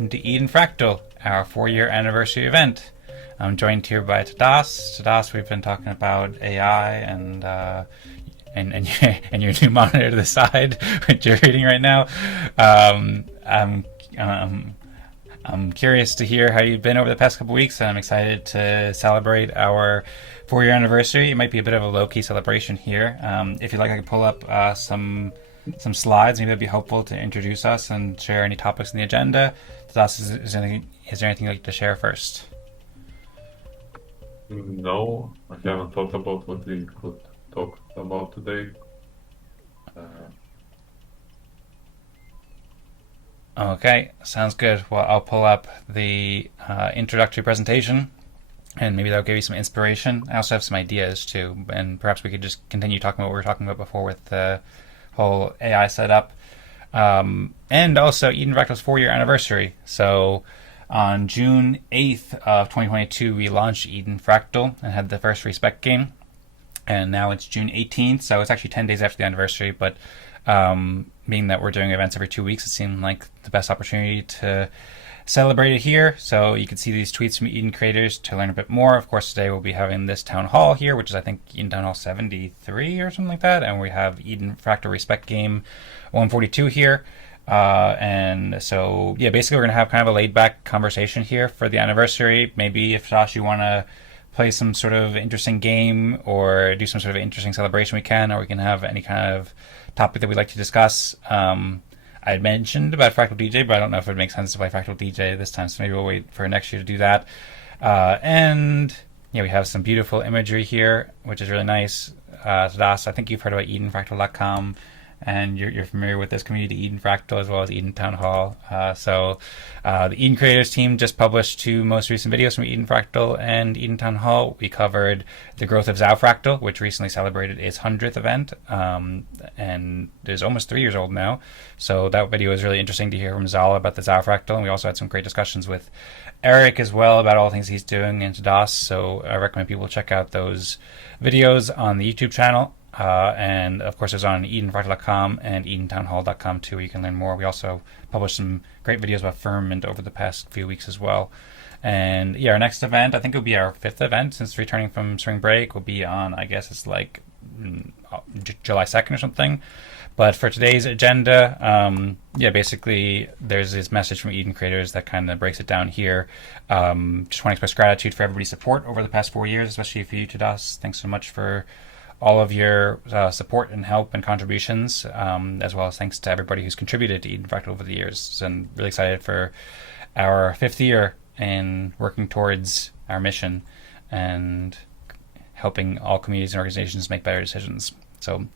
welcome to Eden Fractal, our 4-year anniversary event. I'm joined here by Tadas. Tadas, we've been talking about AI and your new monitor to the side, which you're reading right now. I'm curious to hear how you've been over the past couple weeks, and I'm excited to celebrate our 4-year anniversary. It might be a bit of a low-key celebration here. If you'd like, I can pull up some slides. Maybe that'd be helpful to introduce us and share any topics in the agenda. Tadas, is there anything you'd like to share first? No, I haven't thought about what we could talk about today. Okay, sounds good. Well, I'll pull up the introductory presentation, and maybe that'll give you some inspiration. I also have some ideas too, and perhaps we could just continue talking about what we were talking about before with the whole AI setup. And also Eden Fractal's 4-year anniversary. So on June 8th of 2022, we launched Eden Fractal and had the first Respect game. And now it's June 18th, so it's actually 10 days after the anniversary, but being that we're doing events every 2 weeks, it seemed like the best opportunity to celebrate it here. So you can see these tweets from Eden creators to learn a bit more. Of course, today we'll be having this town hall here, which is I think Eden Town Hall 73 or something like that. And we have Eden Fractal Respect game 142 here. And so, yeah, basically we're going to have kind of a laid back conversation here for the anniversary. Maybe if Josh, you want to play some sort of interesting game or do some sort of interesting celebration, we can, or we can have any kind of topic that we'd like to discuss. I had mentioned about Fractal DJ, but I don't know if it makes sense to play Fractal DJ this time, so maybe we'll wait for next year to do that. And yeah, we have some beautiful imagery here, which is really nice. Tadas, I think you've heard about EdenFractal.com, and you're familiar with this community, Eden Fractal, as well as Eden Town Hall. So the Eden Creators team just published 2 most recent videos from Eden Fractal and Eden Town Hall. We covered the growth of ZAO Fractal, which recently celebrated its 100th event, and is almost 3 years old now. So that video was really interesting to hear from Zaal about the ZAO Fractal, and we also had some great discussions with Eric as well about all the things he's doing in Tadas. So I recommend people check out those videos on the YouTube channel. And of course, it's on EdenFractal.com and EdenTownHall.com too, where you can learn more. We also published some great videos about Firmament over the past few weeks as well. And yeah, our next event, I think it'll be our 5th event since returning from spring break, will be on, I guess it's like July 2nd or something. But for today's agenda, yeah, basically there's this message from Eden Creators that kind of breaks it down here. Just want to express gratitude for everybody's support over the past 4 years, especially for you, Tadas. Thanks so much for all of your support and help and contributions, as well as thanks to everybody who's contributed to Eden Fractal over the years. And really excited for our 5th year in working towards our mission and helping all communities and organizations make better decisions. So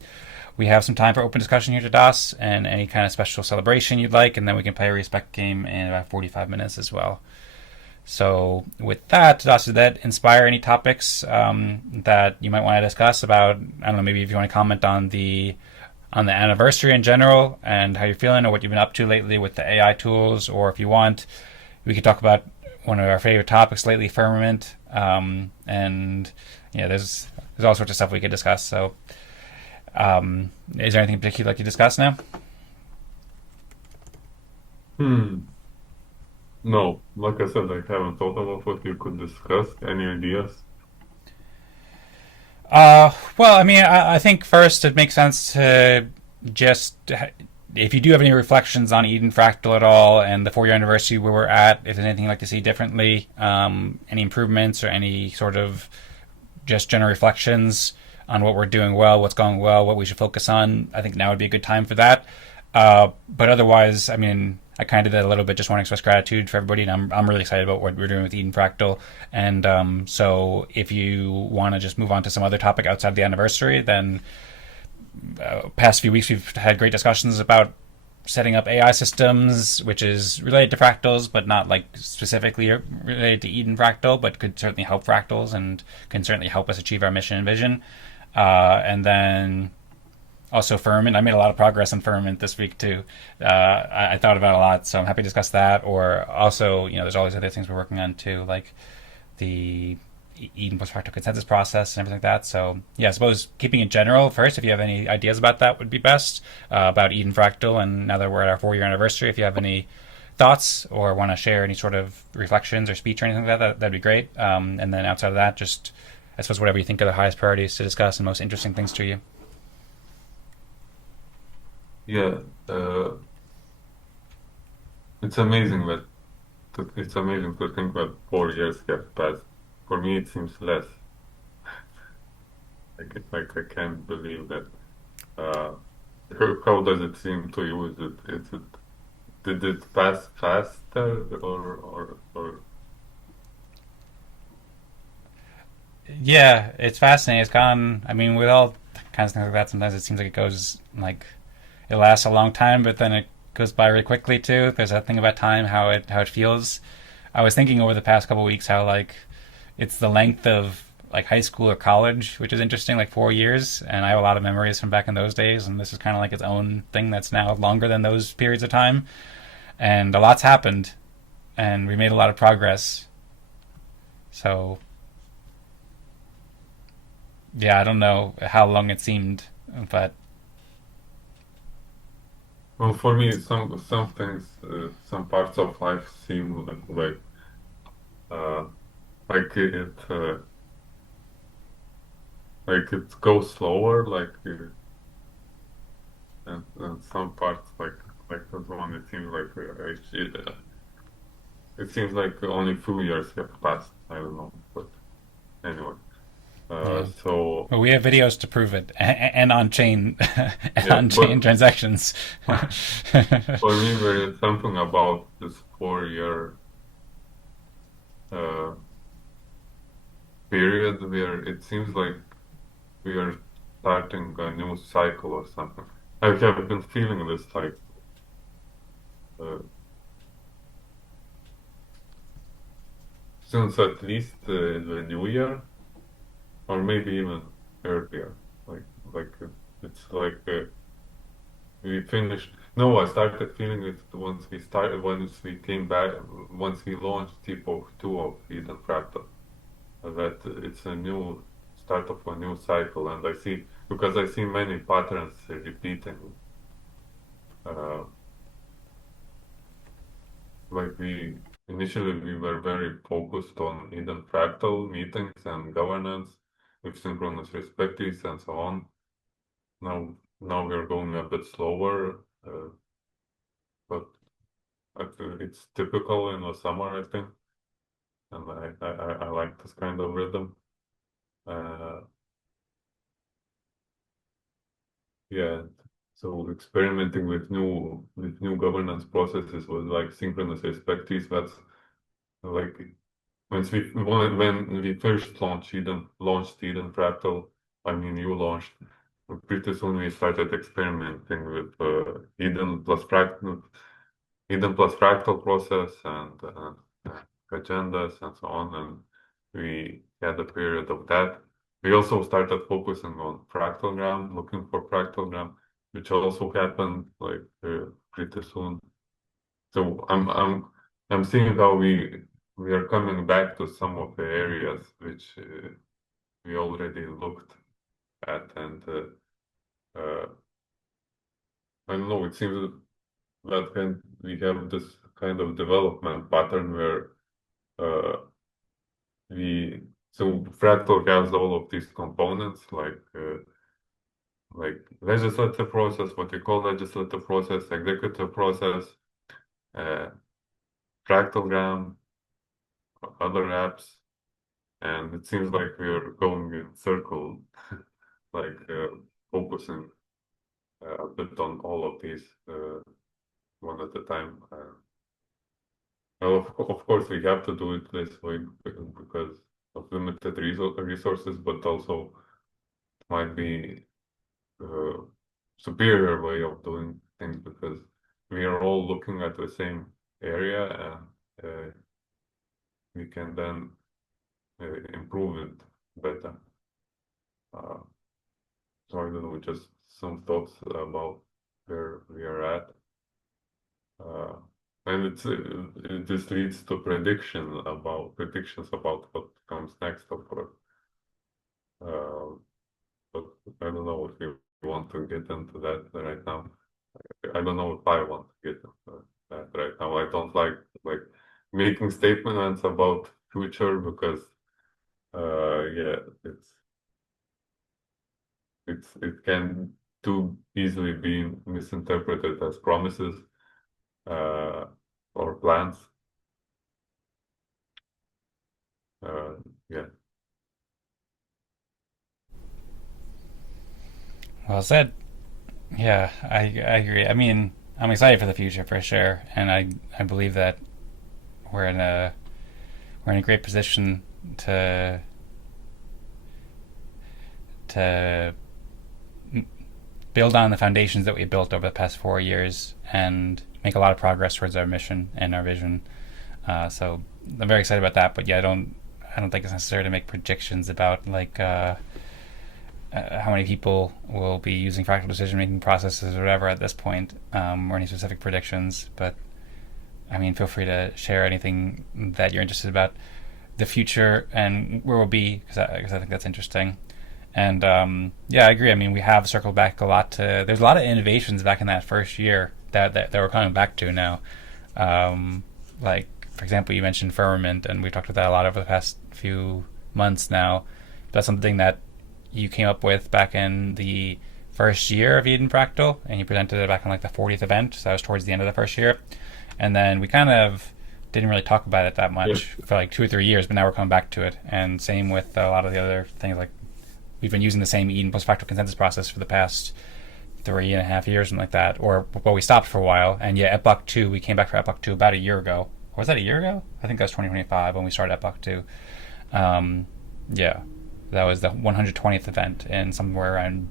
we have some time for open discussion here, Tadas, and any kind of special celebration you'd like, and then we can play a Respect game in about 45 minutes as well. So with that, Tadas, did that inspire any topics that you might want to discuss about, I don't know, maybe if you want to comment on the anniversary in general and how you're feeling or what you've been up to lately with the AI tools, or if you want, we could talk about one of our favorite topics lately, Firmament, and yeah, there's all sorts of stuff we could discuss. So is there anything in particular you'd like to discuss now? No, like I said, I haven't thought about what we could discuss. Any ideas? Well, I mean, I think first it makes sense to just, if you do have any reflections on Eden Fractal at all and the 4-year anniversary where we're at, if there's anything you'd like to see differently, any improvements or any sort of just general reflections on what we're doing well, what's going well, what we should focus on, I think now would be a good time for that. But otherwise, I mean, I kind of did that a little bit, just want to express gratitude for everybody, and I'm really excited about what we're doing with Eden Fractal. And so if you want to just move on to some other topic outside of the anniversary, then past few weeks we've had great discussions about setting up AI systems, which is related to fractals, but not like specifically related to Eden Fractal, but could certainly help fractals and can certainly help us achieve our mission and vision. And then also Firmament. I made a lot of progress on Firmament this week too. I thought about it a lot, so I'm happy to discuss that. Or also, you know, there's all these other things we're working on too, like the Eden post-fractal consensus process and everything like that. So yeah, I suppose keeping it general first, if you have any ideas about that would be best, about Eden Fractal. And now that we're at our 4-year anniversary, if you have any thoughts or want to share any sort of reflections or speech or anything like that, that'd be great. And then outside of that, just I suppose whatever you think are the highest priorities to discuss and most interesting things to you. Yeah, it's amazing that it's amazing to think that 4 years have passed. For me, it seems less. Like I can't believe that. Uh, how does it seem to you? Did it pass faster or Yeah, it's fascinating. It's gone. I mean, with all kinds of things like that, sometimes it seems like it goes like it lasts a long time, but then it goes by really quickly too. There's that thing about time, how it feels. I was thinking over the past couple of weeks how like it's the length of like high school or college, which is interesting, like 4 years. And I have a lot of memories from back in those days, and this is kind of like its own thing that's now longer than those periods of time. And a lot's happened, and we made a lot of progress. So yeah, I don't know how long it seemed, but well, for me, some things, some parts of life seem uh, like like it goes slower, and some parts like that one, it seems like it seems like only few years have passed. I don't know, but anyway. yeah. So Well, we have videos to prove it, and on chain, and yeah, on chain but transactions. for me, there is something about this 4 year uh, period where it seems like we are starting a new cycle or something. I have been feeling this like uh, since at least the new year, or maybe even earlier. Like it's like we finished. No, I started feeling it once we came back, once we launched Epoch 2 of Eden Fractal. That it's a new start of a new cycle, and because I see many patterns repeating. Uh, like initially we were very focused on Eden Fractal meetings and governance with synchronous respectives and so on. Now we're going a bit slower, but it's typical in the summer, I think, and I like this kind of rhythm. Uh, yeah, so experimenting with new governance processes with like synchronous respectives. That's like when we first launched Eden Fractal. I mean, you launched. Pretty soon we started experimenting with Eden plus fractal process and agendas and so on. And we had a period of that. We also started focusing on fractalgram, looking for fractalgram, which also happened pretty soon. So I'm seeing how we are coming back to some of the areas which we already looked at, and uh, I don't know. It seems that we have this kind of development pattern where uh, we so fractal has all of these components like legislative process, what we call legislative process, executive process, uh, fractalgram, other apps, and it seems like we're going in circle, like focusing a bit on all of these one at a time. Well, of course, we have to do it this way because of limited resources, but also might be a superior way of doing things because we are all looking at the same area and we can then improve it better. Uh, so I don't know, just some thoughts about where we are at. Uh, and this leads to predictions about what comes next, of course. Uh, but I don't know if you want to get into that right now. I don't know if I want to get into that. right now. I don't like making statements about future because yeah, it can too easily be misinterpreted as promises uh, or plans. Uh, yeah. Well said. Yeah, I agree. I mean, I'm excited for the future for sure, and I believe that we're in a we're in a great position to to build on the foundations that we built over the past 4 years and make a lot of progress towards our mission and our vision. So I'm very excited about that. But yeah, I don't think it's necessary to make predictions about how many people will be using fractal decision making processes or whatever at this point, or any specific predictions. But I mean, feel free to share anything that you're interested about the future and where we'll be, because I think that's interesting. And yeah, I agree. I mean, we have circled back a lot to. There's a lot of innovations back in that first year that we're coming back to now. Like, for example, you mentioned Firmament, and we've talked about that a lot over the past few months now. That's something that you came up with back in the first year of Eden Fractal, and you presented it back in like the 40th event. So that was towards the end of the first year. And then we kind of didn't really talk about it that much for like 2 or 3 years, but now we're coming back to it. And same with a lot of the other things, like we've been using the same Eden post-fractal consensus process for the past 3.5 years, something like that. Or well, we stopped for a while, and yeah, Epoch 2, we came back for Epoch 2 about a year ago. Or was that a year ago? I think that was 2025 when we started Epoch 2. Yeah, that was the 120th event in somewhere around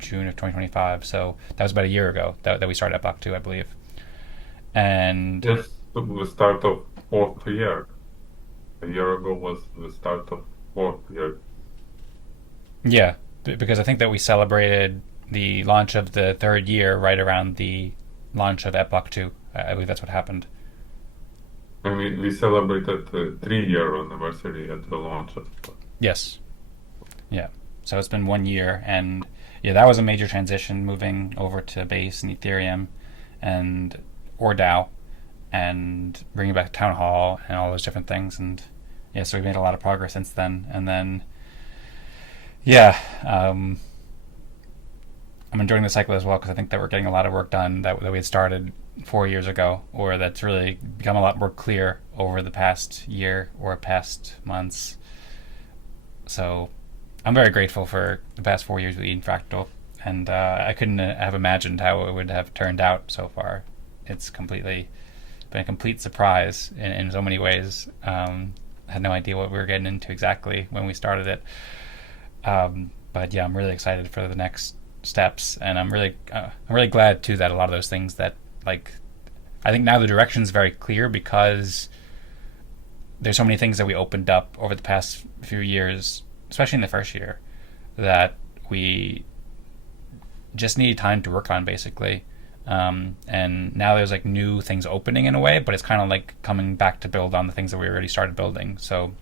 June of 2025. So that was about a year ago that we started Epoch 2, I believe. And Yes, the start of fourth year. A year ago was the start of fourth year. yeah, because I think that we celebrated the launch of the third year right around the launch of Epoch 2. I believe that's what happened. I mean, we celebrated the 3 year anniversary at the launch of. Yes. Yeah. So it's been 1 year, and yeah, that was a major transition, moving over to Base and Ethereum and ORDAO and bringing back Town Hall and all those different things. And yeah, so we've made a lot of progress since then. And then, yeah, I'm enjoying the cycle as well, because I think that we're getting a lot of work done that we had started 4 years ago, or that's really become a lot more clear over the past year or past months. So I'm very grateful for the past 4 years with Eden Fractal, and I couldn't have imagined how it would have turned out so far. It's completely been a complete surprise in so many ways. I had no idea what we were getting into exactly when we started it. But yeah, I'm really excited for the next steps, and I'm really glad too that a lot of those things that, like, I think now the direction is very clear, because there's so many things that we opened up over the past few years, especially in the first year, that we just needed time to work on, basically. And now there's like new things opening in a way, but it's kind of like coming back to build on the things that we already started building. So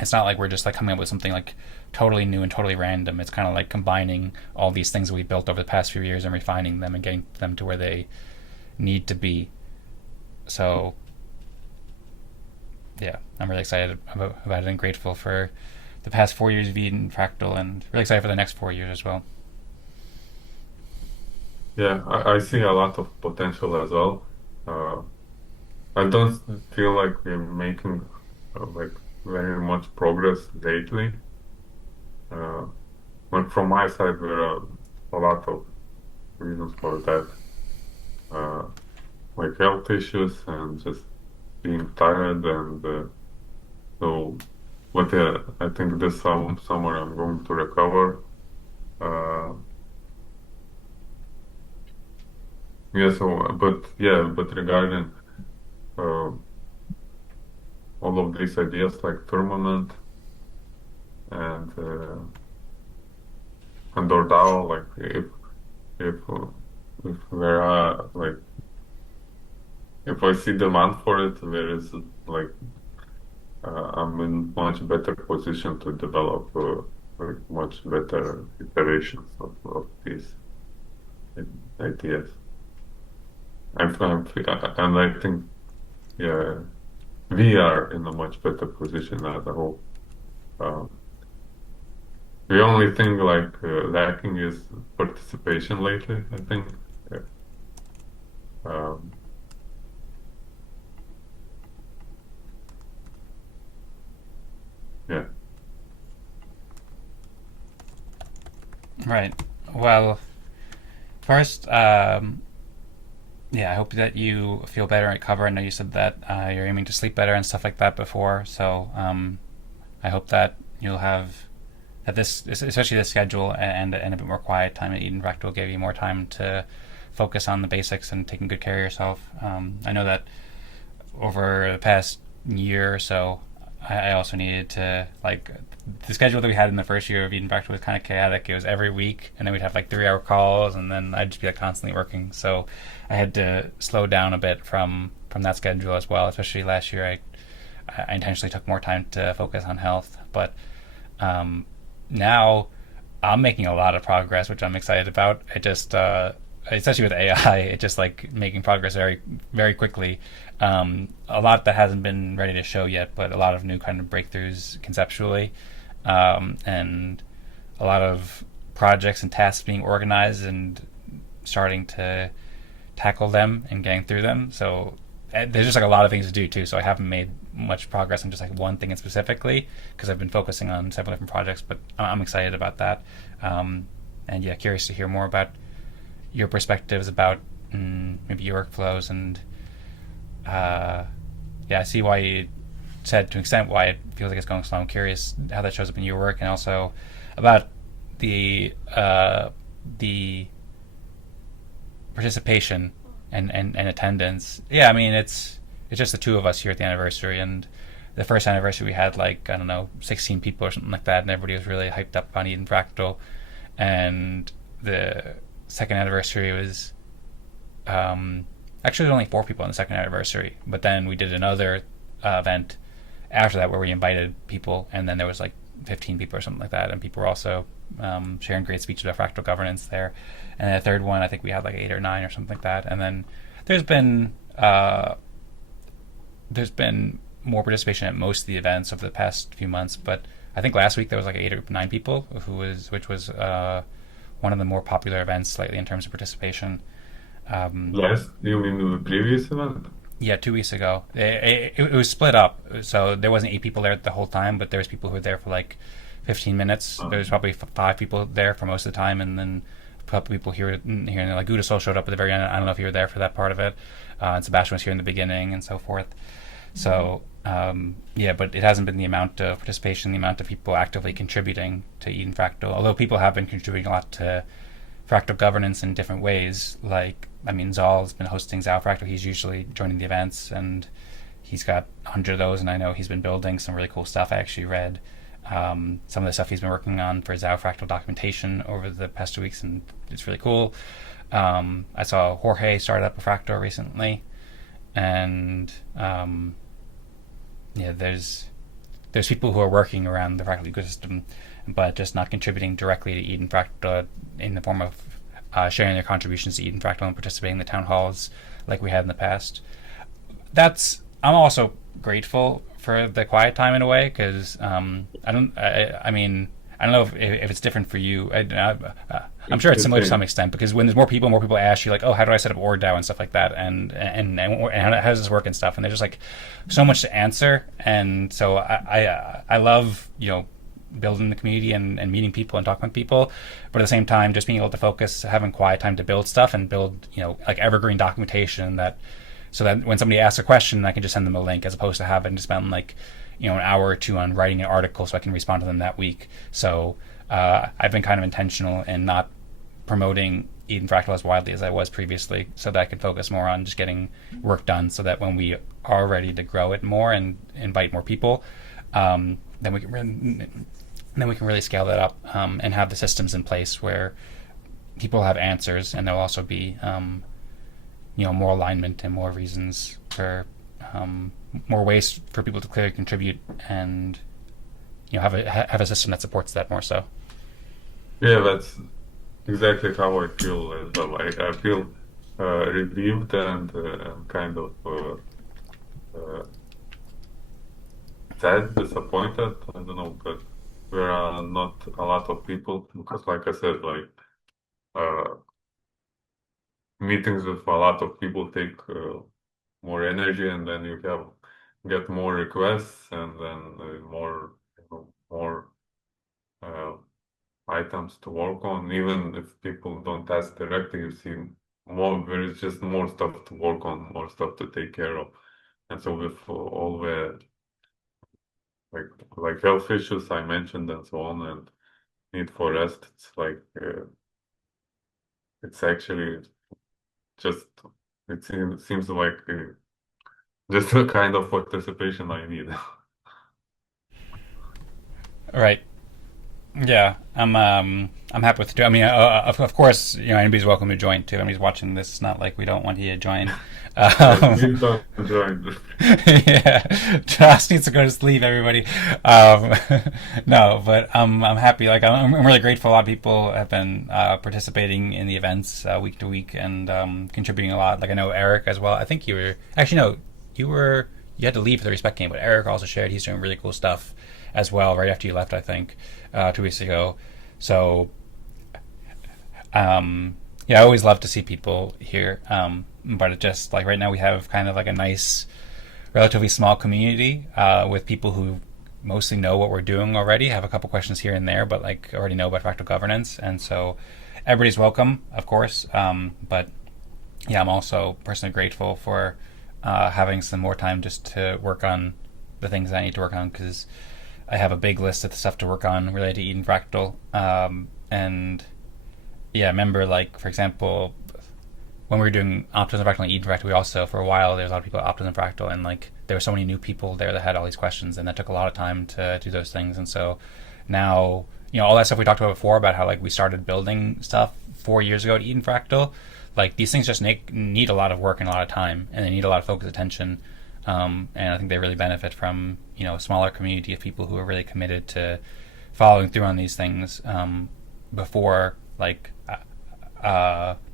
it's not like we're just like coming up with something like totally new and totally random. It's kind of like combining all these things that we built over the past few years and refining them and getting them to where they need to be. So yeah, I'm really excited about it and grateful for the past 4 years of Eden Fractal, and really excited for the next 4 years as well. Yeah, I see a lot of potential as well. Uh, I don't feel like we're making like very much progress lately. Uh, but from my side, there are a lot of reasons for that, uh, like health issues and just being tired. And so, but I think this summer I'm going to recover. Uh, yeah, so, but regarding uh, all of these ideas like Firmament and ORDAO, like if if there are like if I see demand for it, there is like I'm in much better position to develop like much better iterations of these ideas. and I think, yeah, we are in a much better position as a whole. Um, the only thing lacking is participation lately, I think. Yeah. Um, yeah. Right. Well, first, yeah, I hope that you feel better and recover. I know you said that you're aiming to sleep better and stuff like that before, so I hope that you'll have that this, especially the schedule and a bit more quiet time at Eden Fractal will give you more time to focus on the basics and taking good care of yourself. I know that over the past year or so, I also needed to like the schedule that we had in the first year of Eden Fractal was kind of chaotic. It was every week, and then we'd have like 3 hour calls, and then I'd just be like constantly working. So I had to slow down a bit from that schedule as well. Especially last year, I intentionally took more time to focus on health, but um, now I'm making a lot of progress, which I'm excited about. It just, especially with AI, it just like making progress very, very quickly. A lot that hasn't been ready to show yet, but a lot of new kind of breakthroughs conceptually, and a lot of projects and tasks being organized and starting to tackle them and getting through them. So there's just like a lot of things to do too. So I haven't made much progress on just like one thing specifically because I've been focusing on several different projects. But I'm excited about that, and yeah, curious to hear more about your perspectives about maybe your workflows and yeah, I see why you said to an extent why it feels like it's going slow. I'm curious how that shows up in your work and also about the participation and attendance. Yeah, I mean it's just the two of us here at the anniversary, and the first anniversary we had like I don't know 16 people or something like that, and everybody was really hyped up on Eden Fractal, and the second anniversary was actually there were only 4 people on the second anniversary, but then we did another event after that where we invited people, and then there was like 15 people or something like that, and people were also sharing great speeches about fractal governance there. And the third one, I think we had like 8 or 9 or something like that. And then there's been uh, there's been more participation at most of the events over the past few months, but I think last week there was like 8 or 9 people, which was one of the more popular events slightly in terms of participation. Um, Last, you mean the previous event? yeah, 2 weeks ago, it was split up, so there wasn't 8 people there the whole time, but there was people who were there for like 15 minutes. There was probably 5 people there for most of the time, and then a couple people here and there. Like Gudasol showed up at the very end. I don't know if you were there for that part of it, and Sebastian was here in the beginning, and so forth. So yeah, but it hasn't been the amount of participation, the amount of people actively contributing to Eden Fractal. Although people have been contributing a lot to fractal governance in different ways. Like, I mean, Zaal has been hosting ZAO Fractal. He's usually joining the events, and he's got 100 of those. And I know he's been building some really cool stuff. I actually read some of the stuff he's been working on for ZAO Fractal documentation over the past 2 weeks, and it's really cool. I saw Jorge start up a Fractal recently, and yeah, there's people who are working around the Fractal ecosystem, but just not contributing directly to Eden Fractal in the form of sharing their contributions to Eden Fractal and participating in the town halls like we had in the past. I'm also grateful for the quiet time in a way because I mean I don't know if it's different for you. I'm sure it's It's similar to a, some extent because when there's more people ask you like, oh, how do I set up ORDAO and stuff like that, and how does this work and stuff, and there's just like so much to answer, and so I love building the community and meeting people and talking with people, but at the same time just being able to focus, having quiet time to build stuff and build like evergreen documentation that so that when somebody asks a question I can just send them a link as opposed to having to spend like an hour or two on writing an article so I can respond to them that week. So I've been kind of intentional in not promoting Eden Fractal as widely as I was previously so that I could focus more on just getting work done so that when we are ready to grow it more and invite more people, then we can really scale that up and have the systems in place where people have answers, and there'll also be more alignment and more reasons for more ways for people to clearly contribute and have a system that supports that more so. yeah, that's exactly how I feel as well. I feel relieved and kind of uh, sad, disappointed. I don't know, because there are not a lot of people. Because, like I said, like uh, meetings with a lot of people take more energy, and then you have get more requests, and then more more uh, items to work on. Even if people don't ask directly, you see more. There is just more stuff to work on, more stuff to take care of, and so with all the like health issues I mentioned and so on, and need for rest, it's like it's actually just seems like just the kind of participation I need. Right. Yeah, I'm happy with it too. I mean, of course, anybody's welcome to join too. Anybody's watching this. It's not like we don't want you to join. Please don't join. Yeah, Josh needs to go to sleep. Everybody. No, but I'm happy. Like I'm really grateful. A lot of people have been participating in the events week to week and contributing a lot. Like I know Eric as well. I think you were actually no, you had to leave for the respect game, but Eric also shared. He's doing really cool stuff as well right after you left. I think 2 weeks ago. So yeah, I always love to see people here. But it just like right now we have kind of like a nice, relatively small community with people who mostly know what we're doing already. Have a couple questions here and there, but like already know about fractal governance, and so everybody's welcome, of course. But yeah, I'm also personally grateful for having some more time just to work on the things I need to work on because I have a big list of stuff to work on related to Eden Fractal. And yeah, I remember like for example when we were doing Optimism Fractal and Eden Fractal, we also for a while there was a lot of people at Optimism Fractal, and like there were so many new people there that had all these questions, and that took a lot of time to do those things. And so now all that stuff we talked about before about how like we started building stuff 4 years ago at Eden Fractal, like these things just need a lot of work and a lot of time, and they need a lot of focused attention. And I think they really benefit from a smaller community of people who are really committed to following through on these things before like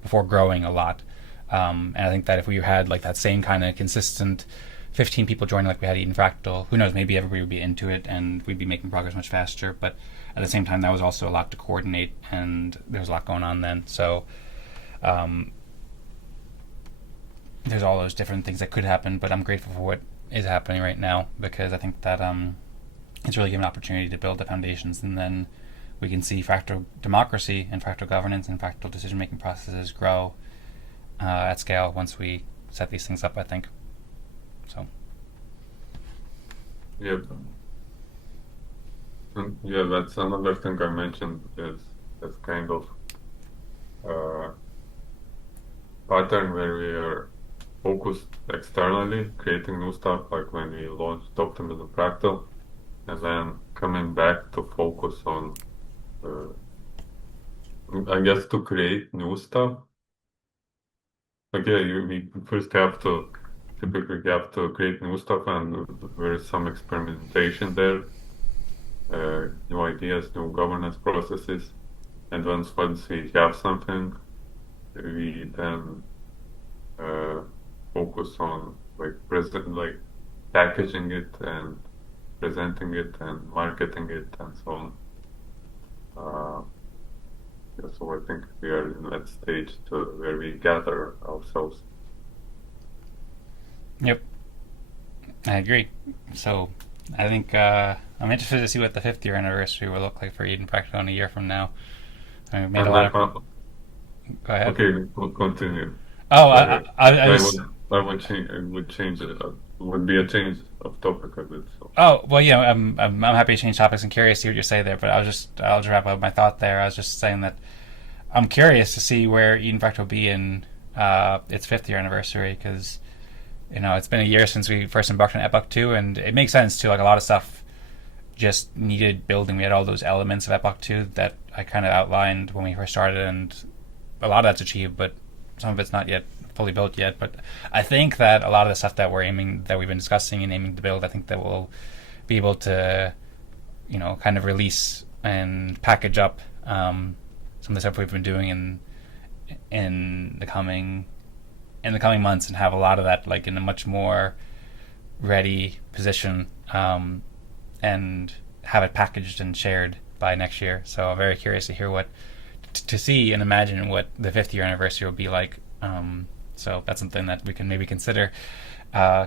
before growing a lot. And I think that if we had like that same kind of consistent 15 people joining like we had Eden Fractal, who knows, maybe everybody would be into it and we'd be making progress much faster. But at the same time, that was also a lot to coordinate, and there was a lot going on then. So there's all those different things that could happen, but I'm grateful for what is happening right now because I think that it's really given an opportunity to build the foundations, and then we can see fractal democracy and fractal governance and fractal decision-making processes grow at scale once we set these things up, I think. So. Yeah. Yeah, that's another thing I mentioned is kind of pattern where we are focused externally, creating new stuff like when we launched Optimism Fractal, and then coming back to focus on I guess to create new stuff. Like yeah, we first have to typically have to create new stuff, and there is some experimentation there, new ideas, new governance processes, and once we have something, we then focus on like packaging it and presenting it and marketing it and so on. Yeah, so I think we are in that stage to where we gather ourselves. Yep, I agree. So I think I'm interested to see what the 5th-year anniversary will look like for Eden Fractal in a year from now. I mean, we've made a lot of. Go ahead. Okay, we'll continue. Oh, I would change it. Would be a change of topic a bit. So. Oh well, yeah, I'm happy to change topics and curious to see what you say there. But I'll just wrap up my thought there. I was just saying that I'm curious to see where Eden Fractal will be in its 5th-year anniversary because it's been a year since we first embarked on Epoch 2, and it makes sense too. Like a lot of stuff just needed building. We had all those elements of Epoch 2 that I kind of outlined when we first started, and a lot of that's achieved, but some of it's not yet fully built yet. But I think that a lot of the stuff that we've been discussing and aiming to build, I think that we'll be able to, kind of release and package up some of the stuff we've been doing in the coming in the coming months and have a lot of that like in a much more ready position, and have it packaged and shared by next year. So I'm very curious to hear to see and imagine what the 5th year anniversary will be like. So that's something that we can maybe consider.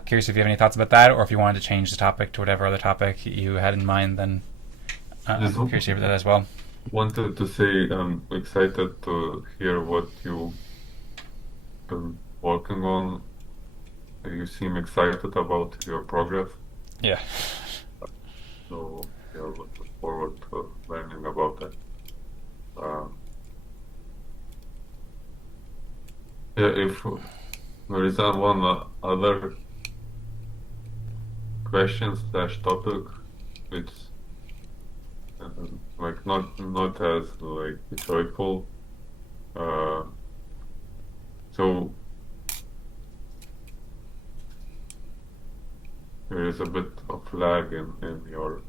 Curious if you have any thoughts about that, or if you wanted to change the topic to whatever other topic you had in mind. Then I'm Just curious to hear about that as well. wanted to say I'm excited to hear what you are working on. You seem excited about your progress, Yeah. so yeah, looking forward to learning about it. Uh, yeah, if there is one other question slash topic, it's uh, like not as like joyful. Uh, so there is a bit of lag in your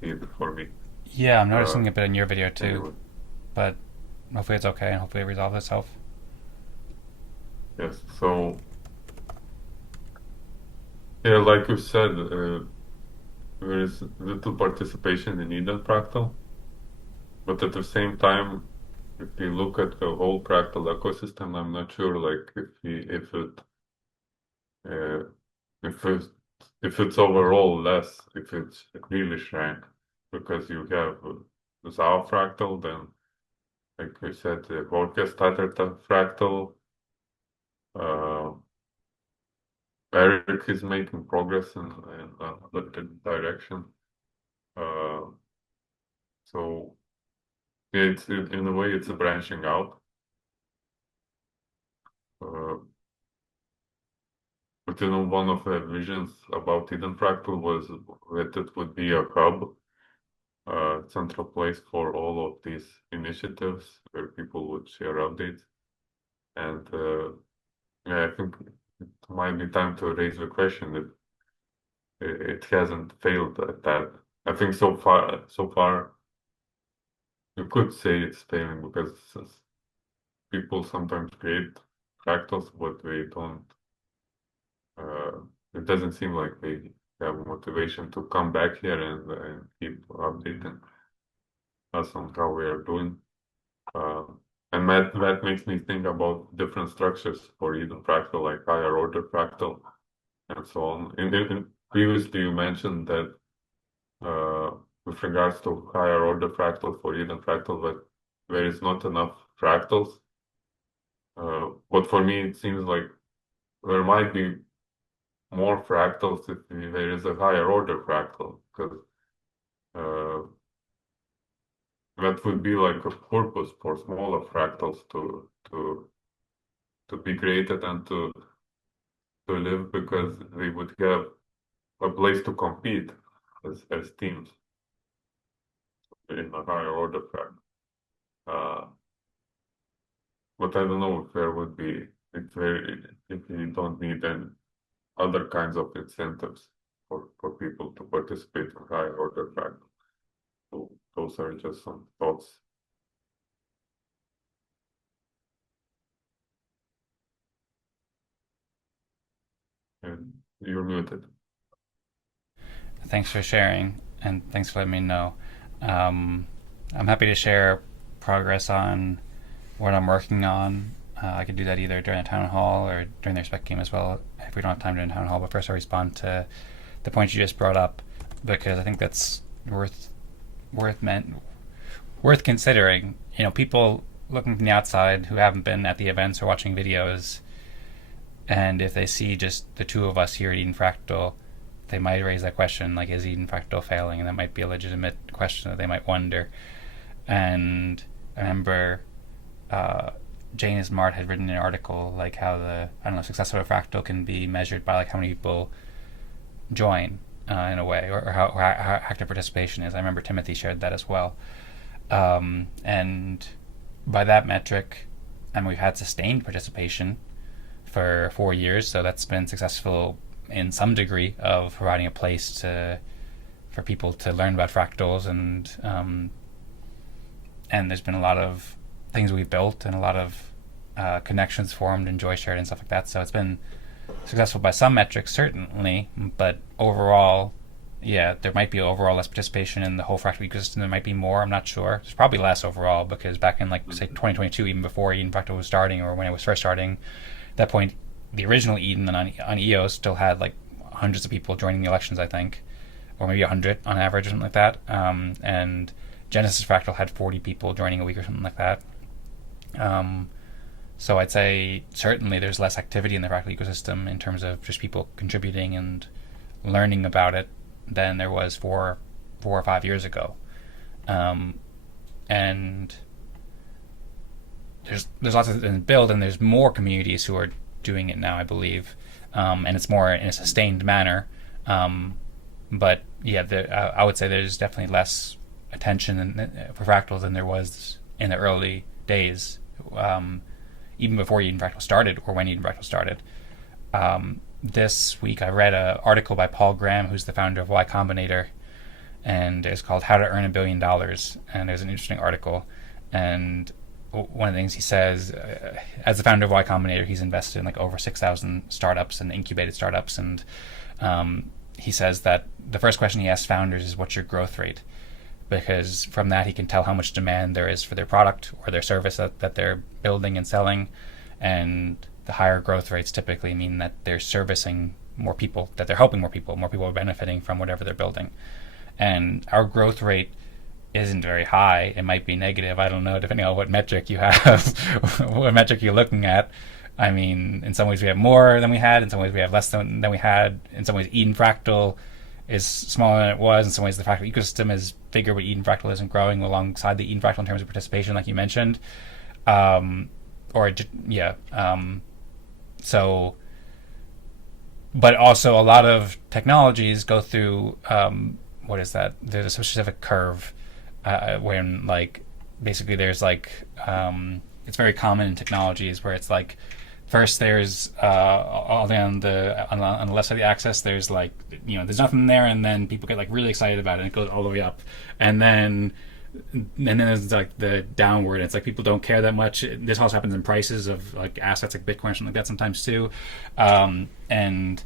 feed for me. Yeah, I'm Uh, noticing a bit in your video too, anyway, but hopefully it's okay and hopefully it resolves itself. yes. So yeah, like you said, there is little participation in Eden Fractal, but at the same time, if you look at the whole fractal ecosystem, I'm not sure like uh, if it if it's overall less, if it's really shrank, because you have ZAO Fractal, then like I said, the Tadas Fractal. Uh, Eric is making progress in another direction. Uh, so in a way it's a branching out. Uh, but one of the visions about Eden Fractal was that it would be a hub, central place for all of these initiatives where people would share updates. And yeah, I think it might be time to raise the question that it hasn't failed at that. I think so far you could say it's failing because people sometimes create fractals, but they don't. Uh, it doesn't seem like they have motivation to come back here and keep updating us on how we are doing. Uh, and that makes me think about different structures for Eden Fractal, like higher order fractal and so on. Previously, you mentioned that with regards to higher order fractal for Eden Fractal, that there is not enough fractals. But for me, it seems like there might be more fractals if there is a higher order fractal, because uh, that would be like a purpose for smaller fractals to be created and to live, because they would have a place to compete as teams in a higher order fractal. Uh, but I don't know if there would be if you don't need any other kinds of incentives for people to participate in higher order fractal. So those are just some thoughts. And you're muted. Thanks for sharing and thanks for letting me know. Um, I'm happy to share progress on what I'm working on. I could do that either during the town hall or during the respect game as well if we don't have time during the town hall. But first, I'll respond to the point you just brought up because I think that's worth meant worth considering. You know, people looking from the outside who haven't been at the events or watching videos, and if they see just the two of us here at Eden Fractal, they might raise that question, like, is Eden Fractal failing? And that might be a legitimate question that they might wonder. And I remember Jane Smart had written an article like how the success of a fractal can be measured by like how many people join in a way, or how active participation is. I remember Timothy shared that as well. And by that metric, and we've had sustained participation for 4 years, so that's been successful in some degree of providing a place for people to learn about fractals, and there's been a lot of things we've built and a lot of connections formed and joy shared and stuff like that. So it's been successful by some metrics, certainly, but overall, yeah, there might be overall less participation in the whole fractal ecosystem. There might be more. I'm not sure. There's probably less overall because back in like say 2022, even before Eden Fractal was starting or when it was first starting, at that point, the original Eden on EOS still had like hundreds of people joining the elections, I think, or maybe 100 on average or something like that. And Genesis Fractal had 40 people joining a week or something like that. So I'd say certainly there's less activity in the fractal ecosystem in terms of just people contributing and learning about it than there was 4 or 5 years ago. And there's lots of build, and there's more communities who are doing it now, I believe, and it's more in a sustained manner. But yeah, I would say there's definitely less attention for fractals than there was in the early days, even before Eden Fractal started or when Eden Fractal started. This week I read an article by Paul Graham, who's the founder of Y Combinator, and it's called How to Earn $1 Billion. And it was an interesting article. And one of the things he says, as the founder of Y Combinator, he's invested in like over 6,000 startups and incubated startups. And he says that the first question he asks founders is, what's your growth rate? Because from that he can tell how much demand there is for their product or their service that they're building and selling. And the higher growth rates typically mean that they're servicing more people, that they're helping more people are benefiting from whatever they're building. And our growth rate isn't very high. It might be negative. I don't know, depending on what metric you have, what metric you're looking at. I mean, in some ways we have more than we had. In some ways we have less than we had. In some ways Eden Fractal is smaller than it was. In some ways the fractal ecosystem is bigger, but Eden Fractal isn't growing alongside the Eden Fractal in terms of participation, like you mentioned. So, but also a lot of technologies go through, what is that? There's a specific curve when like, basically there's like, it's very common in technologies where it's like, first there's all the way on the left side of the axis, there's like, there's nothing there, and then people get like really excited about it and it goes all the way up. And then there's like the downward. It's like people don't care that much. This also happens in prices of like assets like Bitcoin or something like that sometimes too. And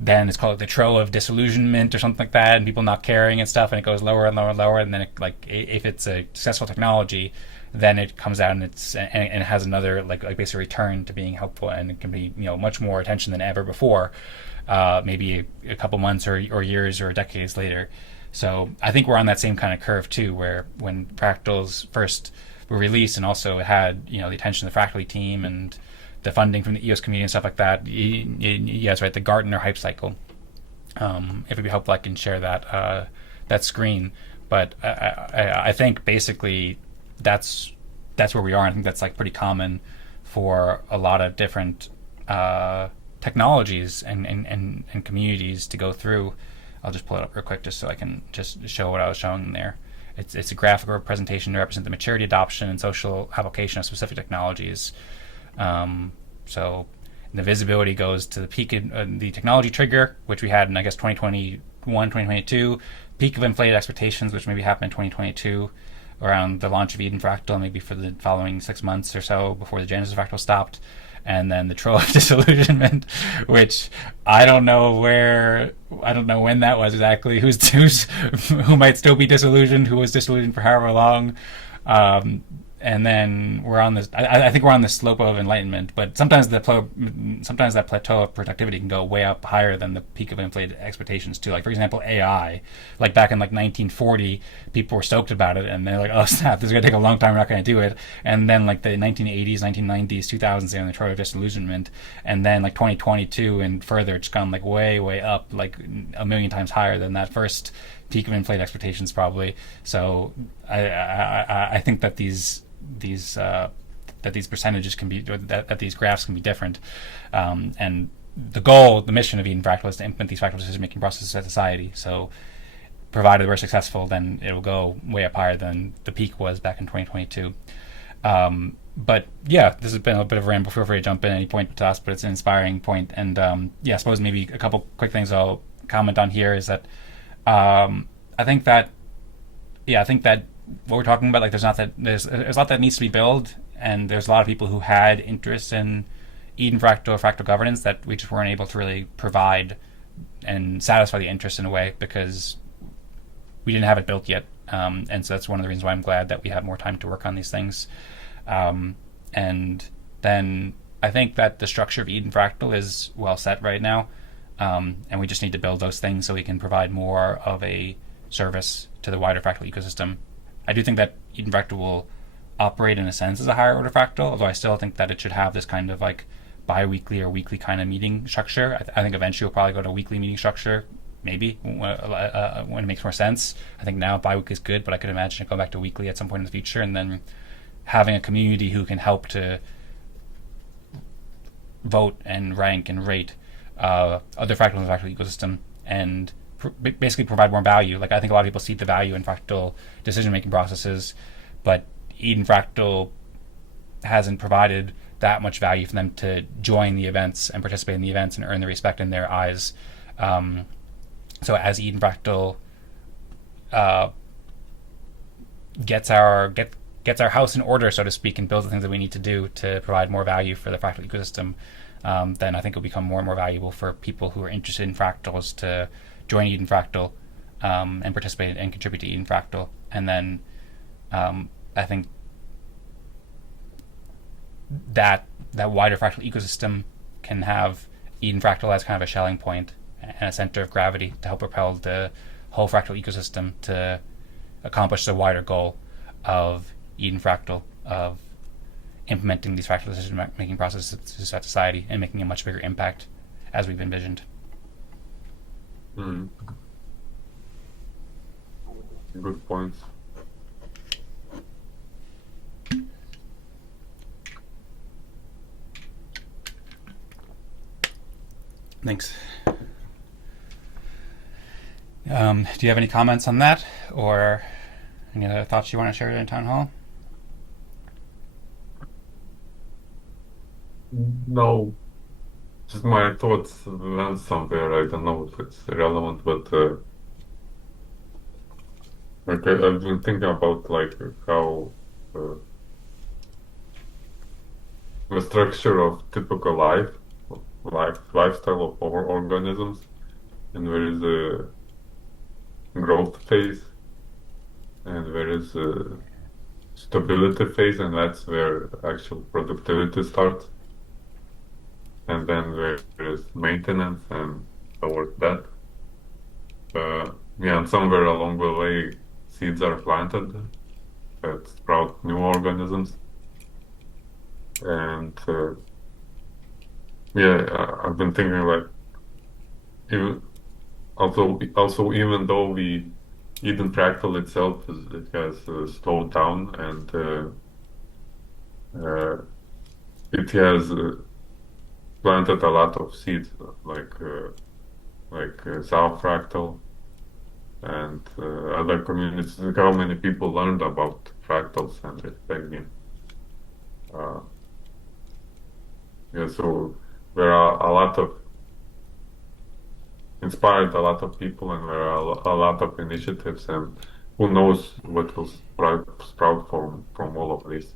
then it's called the trail of disillusionment or something like that, and people not caring and stuff, and it goes lower and lower and lower. And then if it's a successful technology, then it comes out and it has another like basic return to being helpful, and it can be much more attention than ever before, maybe a couple months or years or decades later. So I think we're on that same kind of curve too, where when fractals first were released and also had the attention of the Fractally team and the funding from the EOS community and stuff like that. Yeah, that's right, the Gartner hype cycle. If it'd be helpful, I can share that screen. But I think basically that's where we are. I think that's like pretty common for a lot of different technologies and communities to go through. I'll just pull it up real quick just so I can just show what I was showing there. It's a graphical representation to represent the maturity, adoption, and social application of specific technologies. So the visibility goes to the peak of the technology trigger, which we had in, I guess, 2021, 2022. Peak of inflated expectations, which maybe happened in 2022 around the launch of Eden Fractal, maybe for the following 6 months or so before the Genesis Fractal stopped. And then the trail of disillusionment, which I don't know when that was exactly. Who might still be disillusioned, who was disillusioned for however long. And then we're on this. I think we're on the slope of enlightenment, but sometimes that plateau of productivity can go way up higher than the peak of inflated expectations too. Like for example, AI. Like back in like 1940, people were stoked about it, and they're like, "Oh snap, this is gonna take a long time. We're not gonna do it." And then like the 1980s, 1990s, 2000s, they're on the trail of disillusionment, and then like 2022 and further, it's gone like way up, like a million times higher than that first peak of inflated expectations probably. So I think that these percentages can be, that these graphs can be different, and the mission of Eden Fractal is to implement these fractal decision-making processes at society. So provided we're successful, then it will go way up higher than the peak was back in 2022. But yeah, this has been a bit of a ramble. Feel free to jump in at any point to us, but it's an inspiring point. And I suppose maybe a couple quick things I'll comment on here is that I think that what we're talking about, like there's a lot that needs to be built, and there's a lot of people who had interest in Eden Fractal or fractal governance that we just weren't able to really provide and satisfy the interest in a way because we didn't have it built yet. And so that's one of the reasons why I'm glad that we have more time to work on these things. And then I think that the structure of Eden Fractal is well set right now. And we just need to build those things so we can provide more of a service to the wider fractal ecosystem. I do think that Eden Fractal will operate in a sense as a higher order fractal, although I still think that it should have this kind of like bi-weekly or weekly kind of meeting structure. I think eventually we'll probably go to a weekly meeting structure, maybe, when it makes more sense. I think now bi-weekly is good, but I could imagine it going back to weekly at some point in the future, and then having a community who can help to vote and rank and rate other fractals in the fractal ecosystem and basically provide more value. Like I think a lot of people see the value in fractal decision-making processes, but Eden Fractal hasn't provided that much value for them to join the events and participate in the events and earn the respect in their eyes. So as Eden Fractal gets our house in order, so to speak, and builds the things that we need to do to provide more value for the fractal ecosystem, then I think it'll become more and more valuable for people who are interested in fractals to join Eden Fractal and participate and contribute to Eden Fractal. And then I think that wider fractal ecosystem can have Eden Fractal as kind of a shelling point and a center of gravity to help propel the whole fractal ecosystem to accomplish the wider goal of Eden Fractal, of implementing these fractal decision-making processes to society and making a much bigger impact as we've envisioned. Good points. Thanks. Do you have any comments on that, or any other thoughts you want to share in Town Hall? No, just my thoughts went somewhere. I don't know if it's relevant, but like I've been thinking about like how the structure of typical lifestyle of our organisms, and there is a growth phase, and there is a stability phase, and that's where actual productivity starts. And then there is maintenance and towards that. And somewhere along the way, seeds are planted that sprout new organisms. And I've been thinking like, also even though Eden Fractal itself it has slowed down, and it has planted a lot of seeds like ZAO Fractal and other communities. How many people learned about fractals and respecting? So there are a lot of inspired a lot of people, and there are a lot of initiatives, and who knows what will sprout from all of these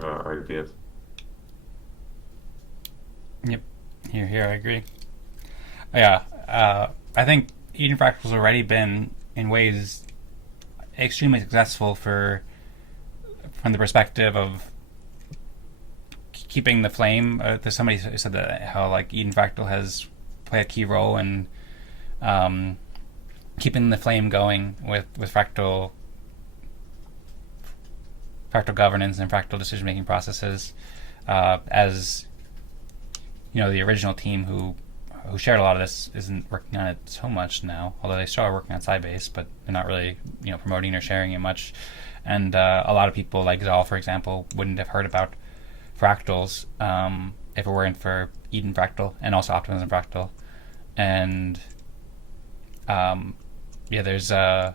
ideas. Yep, here, I agree. Yeah, I think Eden Fractal's already been, in ways, extremely successful from the perspective of keeping the flame. There's somebody said that how like Eden Fractal has played a key role in keeping the flame going with fractal governance and fractal decision making processes. As you know, the original team who shared a lot of this isn't working on it so much now, although they still are working on Sybase, but they're not really promoting or sharing it much. And a lot of people like Zaal, for example, wouldn't have heard about fractals if it weren't for Eden Fractal and also Optimism Fractal. And there's from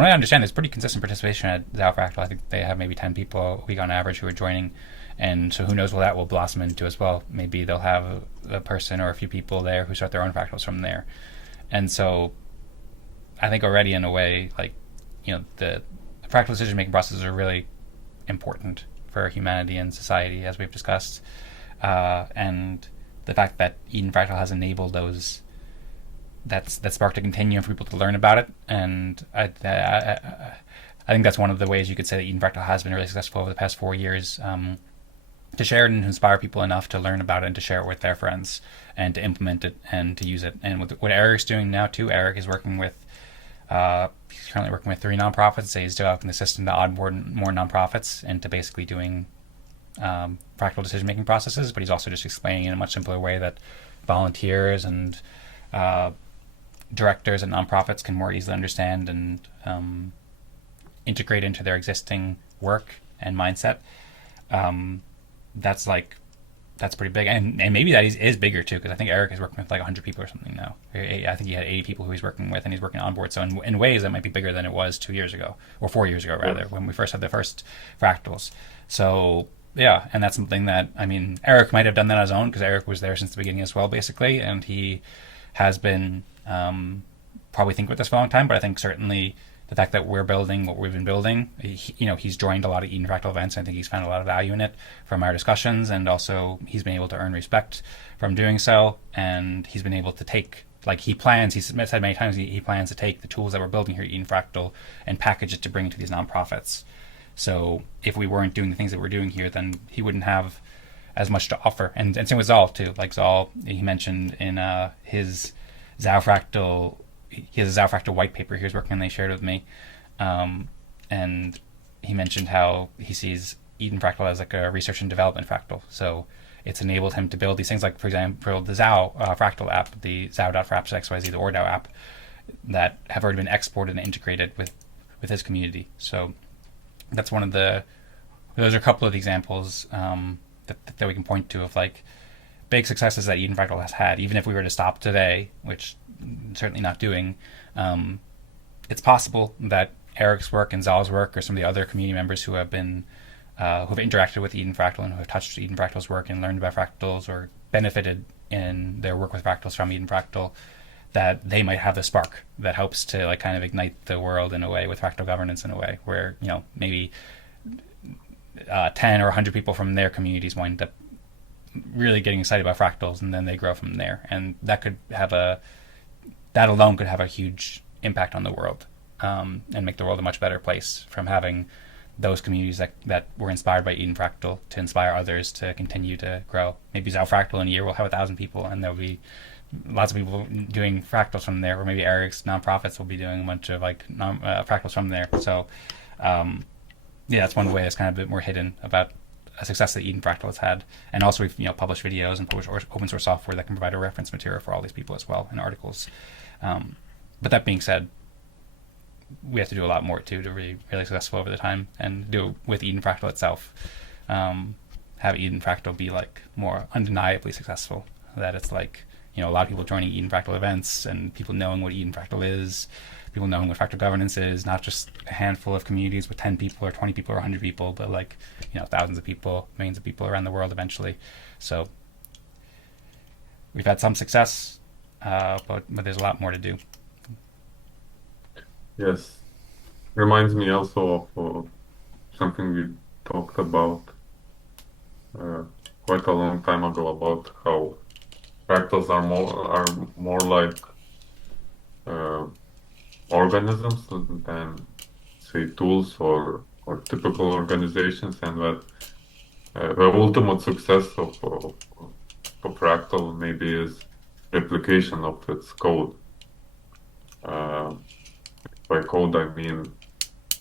what I understand, there's pretty consistent participation at ZAO Fractal. I think they have maybe 10 people a week on average who are joining, and so who knows what that will blossom into as well. Maybe they'll have a person or a few people there who start their own fractals from there. And so I think already in a way, like, the fractal decision making processes are really important for humanity and society, as we've discussed, and the fact that Eden Fractal has enabled those that spark to continue for people to learn about it. And I think that's one of the ways you could say that Eden Fractal has been really successful over the past 4 years, to share it and inspire people enough to learn about it and to share it with their friends and to implement it and to use it. And with what Eric's doing now too, Eric is working with he's currently working with 3 nonprofits. So he's developing the system to onboard more nonprofits into basically doing practical decision making processes. But he's also just explaining in a much simpler way that volunteers and directors and nonprofits can more easily understand and integrate into their existing work and mindset. That's pretty big, and maybe that is bigger too, because I think Eric is working with like 100 people or something now. I think he had 80 people who he's working with, and he's working on board. So in ways that might be bigger than it was 2 years ago or 4 years ago rather, when we first had the first fractals. So yeah, and that's something that, I mean, Eric might have done that on his own because Eric was there since the beginning as well, basically, and he has been probably thinking about this for a long time. But I think certainly the fact that we're building what we've been building, he's joined a lot of Eden Fractal events. And I think he's found a lot of value in it from our discussions, and also he's been able to earn respect from doing so. And he's been able to take, like he's said many times, he plans to take the tools that we're building here at Eden Fractal and package it to bring it to these nonprofits. So if we weren't doing the things that we're doing here, then he wouldn't have as much to offer. And same with Zaal too. Like Zaal, he mentioned in his ZAO Fractal, he has a ZAO Fractal white paper he was working on, they shared with me. And he mentioned how he sees Eden Fractal as like a research and development fractal. So it's enabled him to build these things, like, for example, the ZAO Fractal app, the ZAO.fraps.xyz, the ORDAO app, that have already been exported and integrated with his community. So that's those are a couple of examples that we can point to of like big successes that Eden Fractal has had. Even if we were to stop today, which certainly not doing, it's possible that Eric's work and Zaal's work, or some of the other community members who have been who have interacted with Eden Fractal and who have touched Eden Fractal's work and learned about fractals or benefited in their work with fractals from Eden Fractal, that they might have the spark that helps to like kind of ignite the world in a way with fractal governance, in a way where maybe 10 or 100 people from their communities wind up really getting excited about fractals, and then they grow from there. And that alone could have a huge impact on the world, and make the world a much better place from having those communities that were inspired by Eden Fractal to inspire others to continue to grow. Maybe ZAO Fractal in a year will have 1,000 people, and there'll be lots of people doing fractals from there, or maybe Eric's nonprofits will be doing a bunch of like fractals from there. So yeah, that's one way that's kind of a bit more hidden about a success that Eden Fractal has had. And also we've published videos and published open source software that can provide a reference material for all these people as well, and articles. But that being said, we have to do a lot more too to be really successful over the time, and do it with Eden Fractal itself. Have Eden Fractal be like more undeniably successful. That it's like, a lot of people joining Eden Fractal events, and people knowing what Eden Fractal is, people knowing what fractal governance is, not just a handful of communities with 10 people or 20 people or 100 people, but like, thousands of people, millions of people around the world eventually. So we've had some success, but there's a lot more to do. Yes. Reminds me also of something we talked about uh, quite a long time ago, about how fractals are more like organisms than, say, tools or typical organizations, and that the ultimate success of fractal maybe is replication of its code. By code, I mean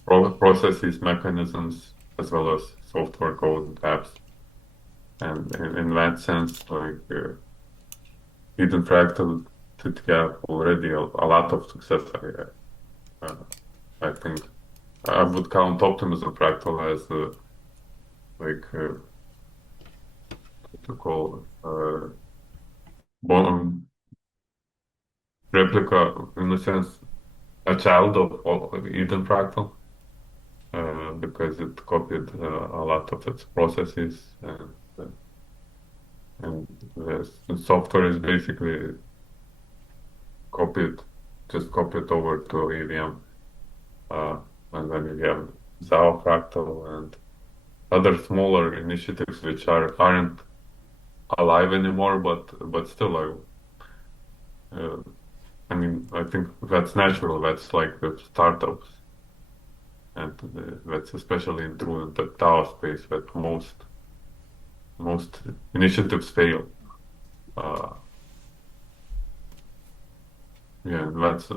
processes, mechanisms, as well as software code and apps. And in that sense, like Eden Fractal did have already a lot of success. I think I would count Optimism Fractal as what to call bon replica, in a sense, a child of Eden Fractal, because it copied a lot of its processes, and the software is basically just copied over to EVM. And then you have ZAO Fractal and other smaller initiatives which aren't alive anymore, but still, I mean, I think that's natural. That's like the startups, and that's especially true in the DAO space that most initiatives fail. Uh, yeah, that's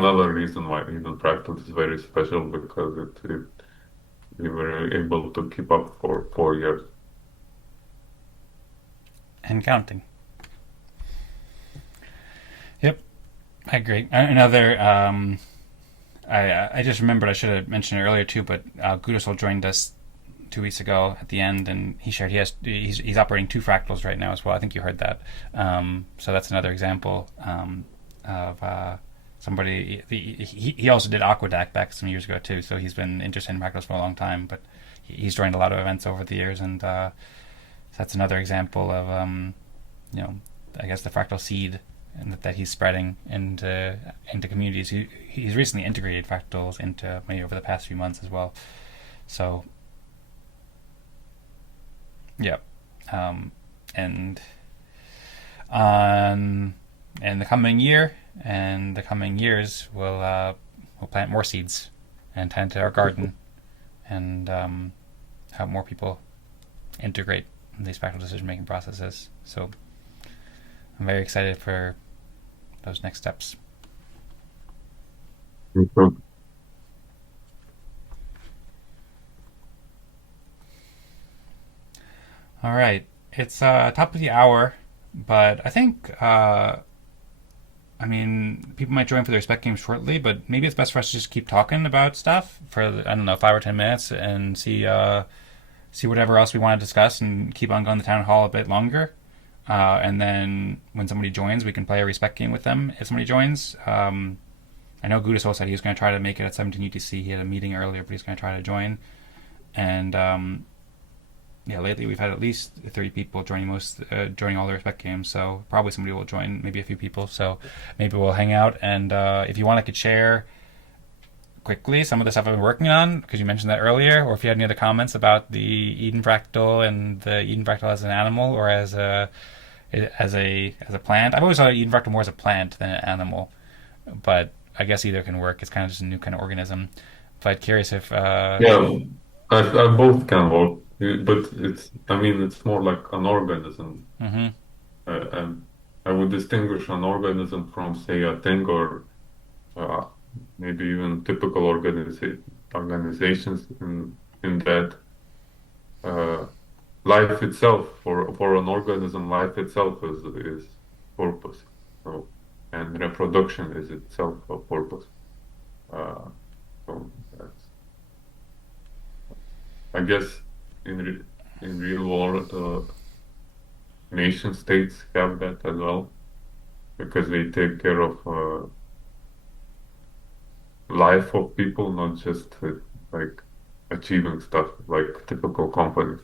another reason why Eden Fractal is very special because it we were able to keep up for 4 years. And counting. Yep, I agree. Another, I just remembered I should have mentioned it earlier too, but Gudasol joined us 2 weeks ago at the end, and he shared he's operating 2 fractals right now as well. I think you heard that. So that's another example of somebody. He also did Aquadac back some years ago too. So he's been interested in fractals for a long time, but he's joined a lot of events over the years, and that's another example of I guess the fractal seed and that he's spreading into communities. He's recently integrated fractals into maybe over the past few months as well. So yeah, and on in the coming year and the coming years, we'll plant more seeds and tend to our garden and have more people integrate these fractal decision making processes. So I'm very excited for those next steps. Mhm. All right, it's top of the hour, but I think I mean people might join for the respect game shortly, but maybe it's best for us to just keep talking about stuff for I don't know 5 or 10 minutes and see whatever else we want to discuss and keep on going to the town hall a bit longer. And then when somebody joins, we can play a respect game with them if somebody joins. I know Gudasol said he was going to try to make it at 17 UTC. He had a meeting earlier, but he's going to try to join. And yeah, lately we've had at least 30 people joining all the respect games. So probably somebody will join, maybe a few people. So maybe we'll hang out. And if you want, I could share quickly some of the stuff I've been working on because you mentioned that earlier. Or if you had any other comments about the Eden Fractal and the Eden Fractal as an animal or as a plant. I've always thought of Eden Fractal more as a plant than an animal, but I guess either can work. It's kind of just a new kind of organism. But curious if Yeah, I both can work, but I mean, it's more like an organism. mm-hmm. And I would distinguish an organism from, say, a thing or uh, maybe even typical organizations in that uh, life itself, for an organism, life itself is purpose. So, and reproduction is itself a purpose. Uh, so that's, I guess, in real world, nation states have that as well because they take care of life of people, not just like achieving stuff like typical companies.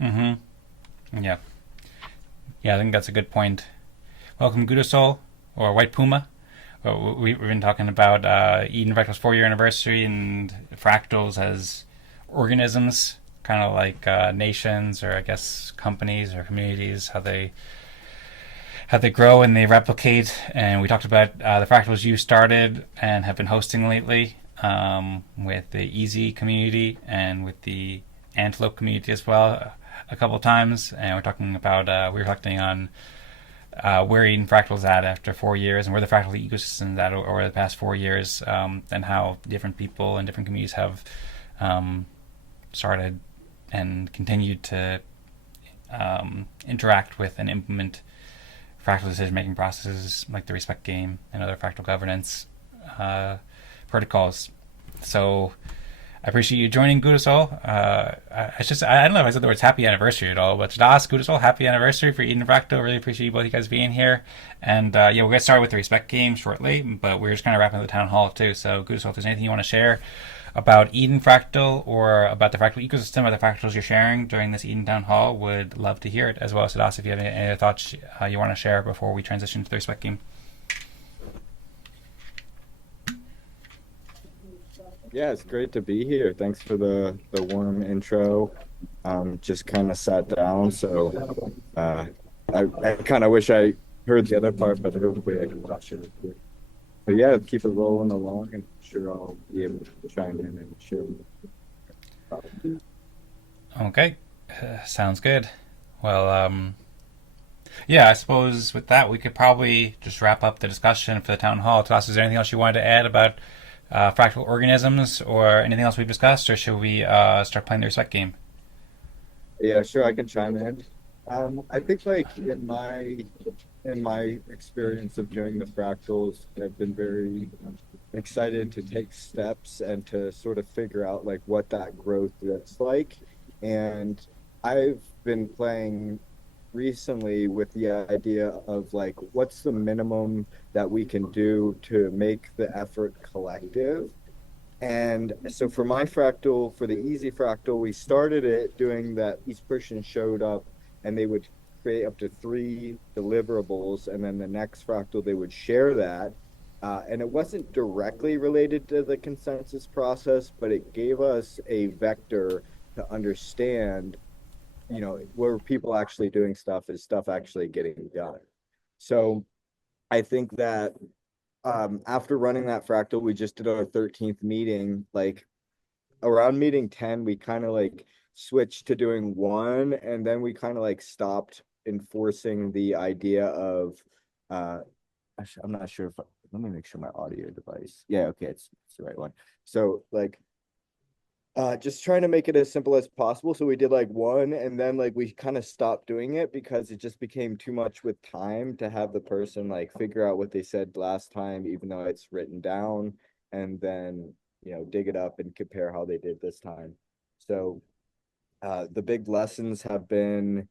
Mm-hmm. Yeah. Yeah, I think that's a good point. Welcome, Gudasol, or White Puma. We've been talking about Eden Fractal's 4-year anniversary and fractals as organisms, kind of like nations or I guess companies or communities, how they grow and they replicate. And we talked about the fractals you started and have been hosting lately with the Easy community and with the Antelope community as well a couple times. And we're talking about we're reflecting on where Eden Fractal's at after 4 years and where the fractal ecosystem's at over the past 4 years, and how different people and different communities have started and continued to interact with and implement fractal decision-making processes like the respect game and other fractal governance protocols. So I appreciate you joining, Gudasol. I don't know if I said the words happy anniversary at all, but Tadas, Gudasol, happy anniversary for Eden Fractal. Really appreciate both you guys being here. And yeah, we'll get started with the respect game shortly, but we're just kind of wrapping up the town hall too. So Gudasol, if there's anything you want to share about Eden Fractal or about the fractal ecosystem or the fractals you're sharing during this Eden Town Hall, would love to hear it. As well as Tadas, if you have any other thoughts you want to share before we transition to the respect game. Yeah, it's great to be here. Thanks for the warm intro. Just kind of sat down, so I kind of wish I heard the other part, but hopefully I can touch it. But yeah, keep it rolling along, and I'm sure I'll be able to chime in and share. Okay, sounds good. Well, yeah, I suppose with that we could probably just wrap up the discussion for the town hall. Toss, is there anything else you wanted to add about fractal organisms or anything else we've discussed, or should we start playing the respect game? Yeah, sure, I can chime in. I think like in my experience of doing the fractals, I've been very excited to take steps and to sort of figure out like what that growth looks like. And I've been playing recently with the idea of like what's the minimum that we can do to make the effort collective. And so for my fractal, for the easy fractal, we started it doing that each person showed up and they would create up to three deliverables. And then the next fractal, they would share that. And it wasn't directly related to the consensus process, but it gave us a vector to understand, where people actually doing stuff is stuff actually getting done. So I think that after running that fractal, we just did our 13th meeting. Like around meeting 10, we kind of like switched to doing one, and then we kind of like stopped enforcing the idea of I'm not sure if let me make sure my audio device. Yeah, okay, it's the right one. So like just trying to make it as simple as possible. So we did like one, and then like we kind of stopped doing it because it just became too much with time to have the person like figure out what they said last time, even though it's written down, and then dig it up and compare how they did this time. So the big lessons have been,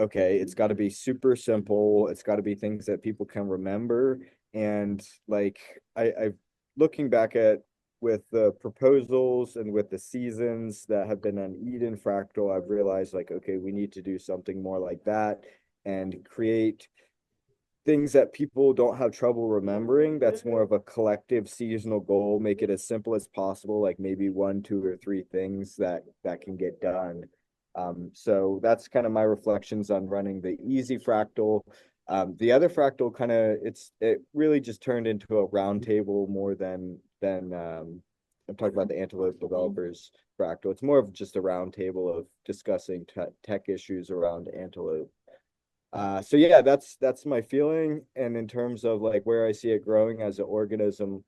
okay, it's got to be super simple. It's got to be things that people can remember. And like I've looking back at with the proposals and with the seasons that have been on Eden Fractal, I've realized like, okay, we need to do something more like that and create things that people don't have trouble remembering. That's more of a collective seasonal goal. Make it as simple as possible, like maybe one, two, or three things that can get done. So that's kind of my reflections on running the easy fractal. The other fractal kind of it really just turned into a roundtable more than I'm talking about the Antelope developers fractal. It's more of just a roundtable of discussing tech issues around Antelope. So yeah, that's my feeling. And in terms of like where I see it growing as an organism,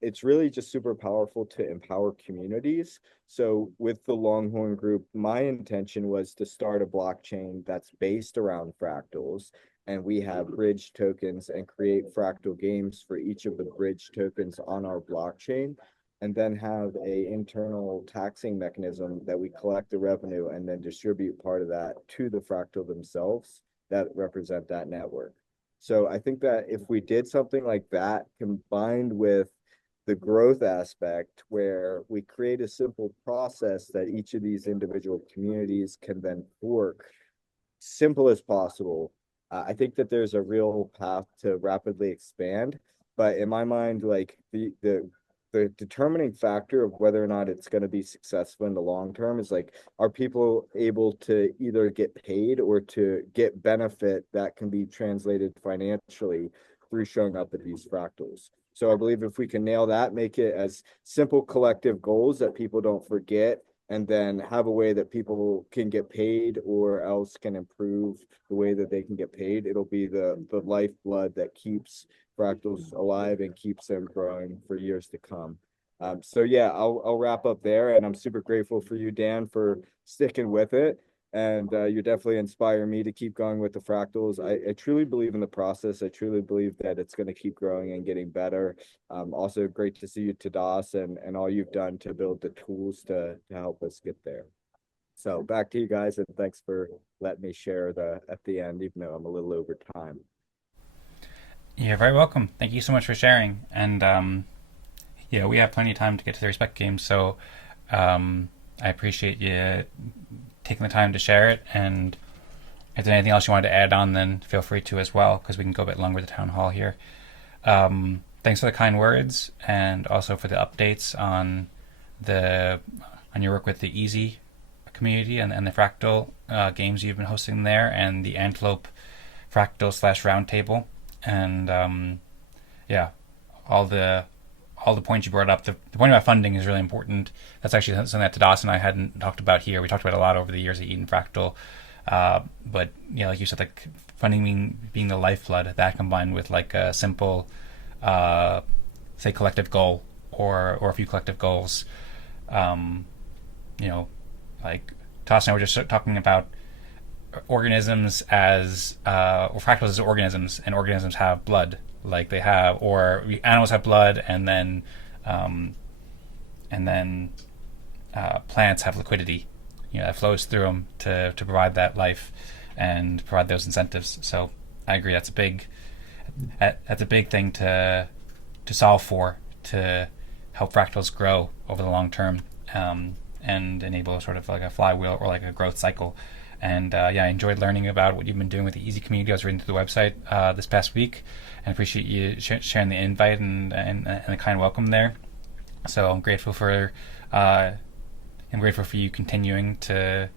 it's really just super powerful to empower communities. So with the Longhorn Group, my intention was to start a blockchain that's based around fractals. And we have bridge tokens and create fractal games for each of the bridge tokens on our blockchain. And then have a internal taxing mechanism that we collect the revenue and then distribute part of that to the fractal themselves that represent that network. So I think that if we did something like that combined with the growth aspect where we create a simple process that each of these individual communities can then work simple as possible. I think that there's a real path to rapidly expand, but in my mind, like the determining factor of whether or not it's going to be successful in the long term is like, are people able to either get paid or to get benefit that can be translated financially through showing up at these fractals? So I believe if we can nail that, make it as simple collective goals that people don't forget, and then have a way that people can get paid or else can improve the way that they can get paid, it'll be the lifeblood that keeps fractals alive and keeps them growing for years to come. So yeah, I'll wrap up there, and I'm super grateful for you, Dan, for sticking with it. And you definitely inspire me to keep going with the fractals. I truly believe in the process. I truly believe that it's going to keep growing and getting better. Also great to see you, Tadas, and all you've done to build the tools to help us get there. So back to you guys, and thanks for letting me share at the end, even though I'm a little over time. You're very welcome. Thank you so much for sharing. And yeah, we have plenty of time to get to the respect game, so I appreciate you taking the time to share it. And if there's anything else you wanted to add on, then feel free to as well, because we can go a bit longer with the town hall here. Thanks for the kind words, and also for the updates on on your work with the Easy community and the Fractal games you've been hosting there, and the Antelope Fractal / roundtable, and yeah, all the points you brought up. The point about funding is really important. That's actually something that Tadas and I hadn't talked about here. We talked about it a lot over the years at Eden Fractal, but yeah, like you said, like funding being the lifeblood, that combined with like a simple, say, collective goal or a few collective goals. Like Tadas and I were just talking about organisms as or fractals as organisms, and organisms have blood, like they have, or animals have blood, and then plants have liquidity, that flows through them to provide that life and provide those incentives. So I agree, that's a big thing to solve for, to help fractals grow over the long term, and enable sort of like a flywheel or like a growth cycle. And yeah, I enjoyed learning about what you've been doing with the Easy community. I was reading through the website this past week, and appreciate you sharing the invite and a kind welcome there. So I'm grateful for you continuing to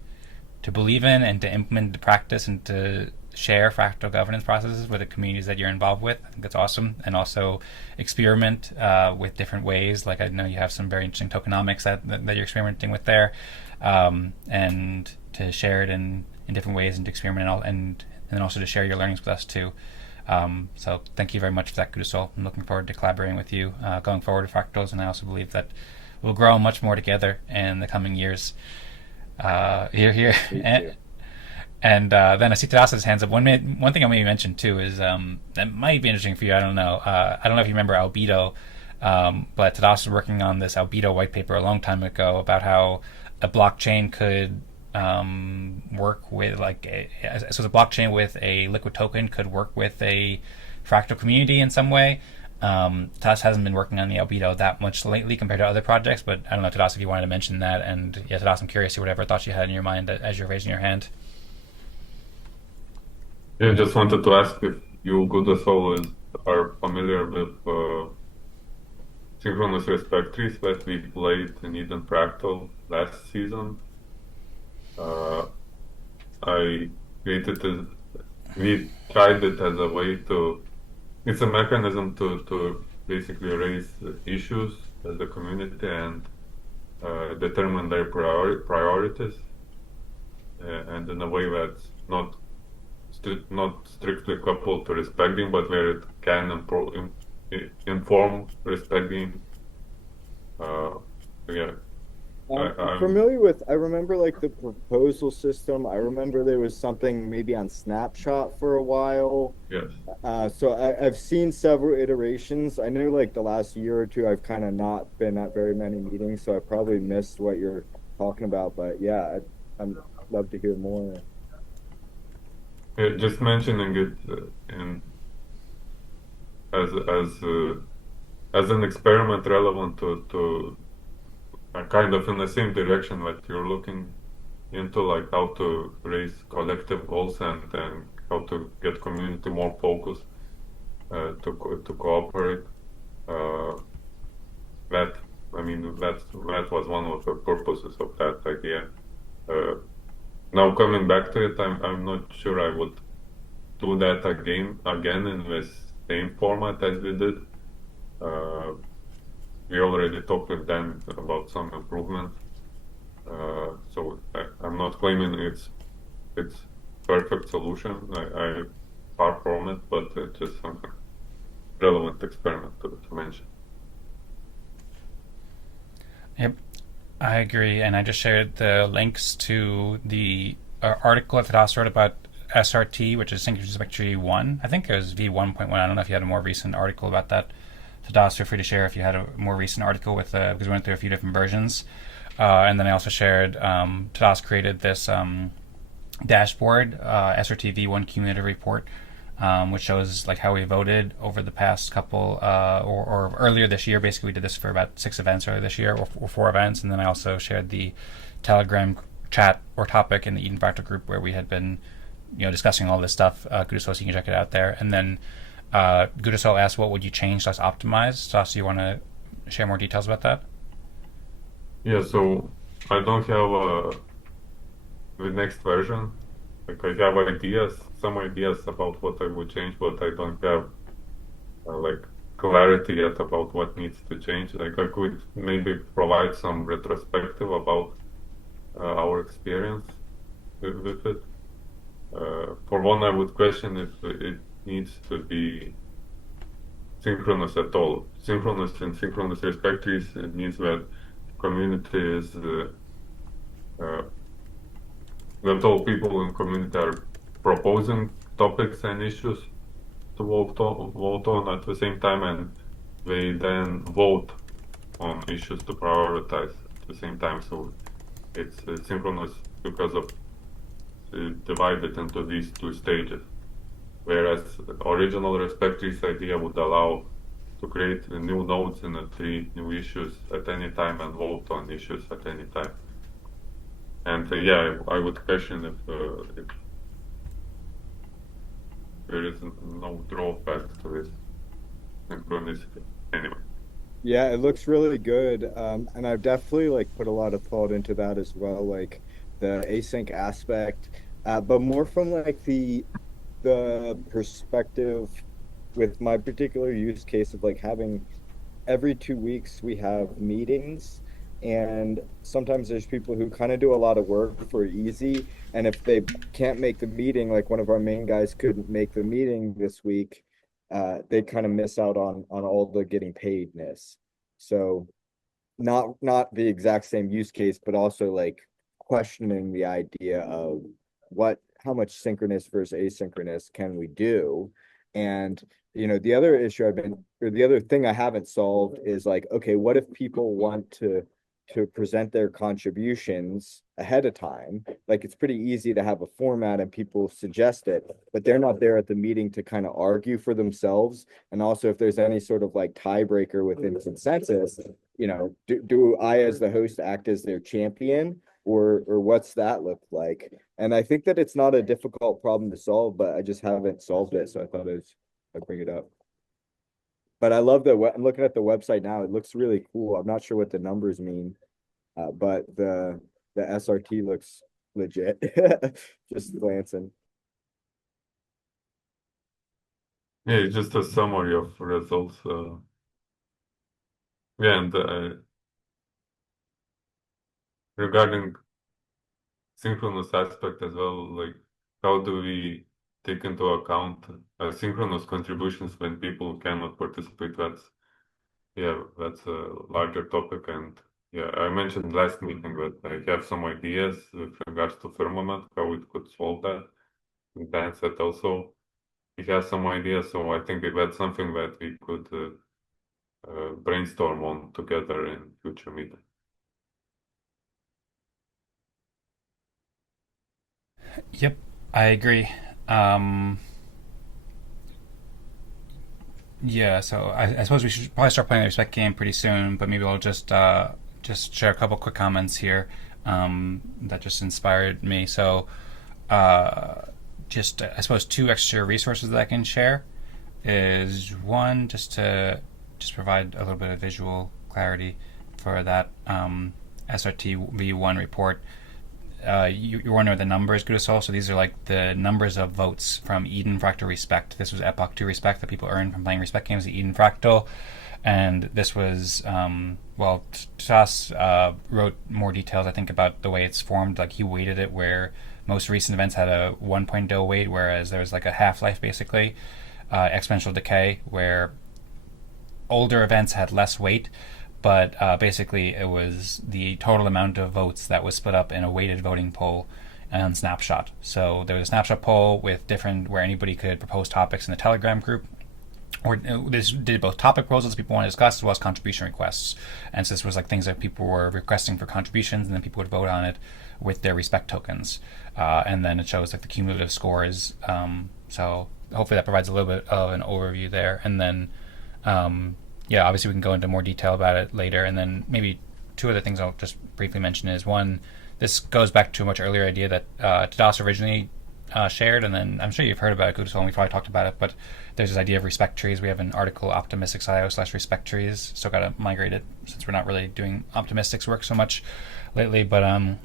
believe in and to implement, to practice, and to share fractal governance processes with the communities that you're involved with. I think that's awesome. And also experiment with different ways. Like I know you have some very interesting tokenomics that you're experimenting with there, and to share it in different ways, and to experiment and then also to share your learnings with us too. So thank you very much for that, Gudasol. I'm looking forward to collaborating with you going forward with Fractals, and I also believe that we'll grow much more together in the coming years. Here. And then I see Tadas' hands up. One thing I maybe mention too is that might be interesting for you. I don't know. I don't know if you remember Albedo, but Tadas was working on this Albedo white paper a long time ago about how a blockchain could work with so the blockchain with a liquid token could work with a fractal community in some way. Tadas hasn't been working on the Albedo that much lately compared to other projects, but I don't know, Tadas, if you wanted to mention that. And yeah, Tadas, I'm curious to whatever thoughts you had in your mind as you're raising your hand. Yeah, just wanted to ask if you, Gudasol, are familiar with Synchronous Respect trees that we played in Eden Fractal last season. I created it. We tried it as a way to. It's a mechanism to basically raise issues as a community and determine their priorities, and in a way that's not strictly coupled to respecting, but where it can inform respecting. Yeah. I'm familiar with, I remember like the proposal system. I remember there was something maybe on Snapshot for a while. Yes. So I've seen several iterations. I know like the last year or two, I've kind of not been at very many meetings, so I probably missed what you're talking about. But yeah, I'd love to hear more. Yeah, just mentioning it in as an experiment relevant to kind of in the same direction that you're looking into, like how to raise collective goals and how to get community more focused to cooperate. That was one of the purposes of that idea. Now coming back to it, I'm not sure I would do that again in the same format as we did. We already talked with Dan about some improvements, so I'm not claiming it's perfect solution. I far from it, but it's just something relevant experiment to mention. Yep, I agree, and I just shared the links to the article that Tadas wrote about SRT, which is Synchronous Respect 1. I think it was V1.1. I don't know if you had a more recent article about that. Tadas, feel free to share if you had a more recent article with because we went through a few different versions. And then I also shared, Tadas created this dashboard, SRT V1 cumulative report, which shows like how we voted over the past couple, or earlier this year. Basically, we did this for about 6 events earlier this year, or 4 events. And then I also shared the Telegram chat or topic in the Eden Fractal group where we had been, discussing all this stuff. Gudasol, so you can check it out there. And then Gudasol asked, what would you change / optimize? Tadas, do you want to share more details about that? Yeah, so I don't have the next version. Like I have some ideas about what I would change, but I don't have like clarity yet about what needs to change. Like I could maybe provide some retrospective about our experience with it. For one, I would question if it needs to be synchronous at all. Synchronous and synchronous respect it means that community is uh, that all people in community are proposing topics and issues to vote on at the same time, and they then vote on issues to prioritize at the same time. So it's synchronous because of divided into these two stages. Whereas original respect trees idea would allow to create new nodes in the tree, new issues at any time, and vote on issues at any time. And yeah, I would question if there is no drawback to this synchronicity. Anyway. Yeah, it looks really good. And I've definitely like put a lot of thought into that as well, like the async aspect, but more from like the perspective with my particular use case of like having every 2 weeks we have meetings, and sometimes there's people who kind of do a lot of work for easy, and if they can't make the meeting, like one of our main guys couldn't make the meeting this week, they kind of miss out on all the getting paidness. So not the exact same use case, but also like questioning the idea of what how much synchronous versus asynchronous can we do. And the other issue the other thing I haven't solved is like, okay, what if people want to present their contributions ahead of time? Like it's pretty easy to have a format and people suggest it, but they're not there at the meeting to kind of argue for themselves. And also if there's any sort of like tiebreaker within consensus, do I as the host act as their champion, or what's that look like? And I think that it's not a difficult problem to solve, but I just haven't solved it. So I thought I'd bring it up. But I love I'm looking at the website now. It looks really cool. I'm not sure what the numbers mean, but the SRT looks legit. Just glancing. Yeah, it's just a summary of results. Yeah, and regarding synchronous aspect as well, like how do we take into account synchronous contributions when people cannot participate? That's a larger topic, and yeah, I mentioned last meeting that I have some ideas with regards to Firmament, how it could solve that. And Dan said also he has some ideas, so I think that's something that we could brainstorm on together in future meetings. Yep, I agree. Um, yeah, so I suppose we should probably start playing the respect game pretty soon, but maybe I'll just share a couple quick comments here that just inspired me. So, just I suppose two extra resources that I can share is one just provide a little bit of visual clarity for that SRT V1 report. You're wondering what the numbers, Gudasol. So these are like the numbers of votes from Eden Fractal Respect. This was Epoch 2 Respect that people earned from playing Respect games at Eden Fractal. And this was, Tadas wrote more details, I think, about the way it's formed. Like he weighted it where most recent events had a 1.0 weight, whereas there was like a half-life, basically. Exponential decay, where older events had less weight, but basically it was the total amount of votes that was split up in a weighted voting poll and snapshot. So there was a snapshot poll with different where anybody could propose topics in the Telegram group, or this did both topic proposals people want to discuss as well as contribution requests. And so this was like things that people were requesting for contributions, and then people would vote on it with their respect tokens. And then it shows like the cumulative scores. So hopefully that provides a little bit of an overview there. And then obviously we can go into more detail about it later. And then maybe two other things I'll just briefly mention is one, this goes back to a much earlier idea that Tadas originally shared, and then I'm sure you've heard about it, Gudasol, and we probably talked about it, but there's this idea of respect trees. We have an article, optimistic.io/respect trees, so got to migrate it since we're not really doing optimistics work so much lately, but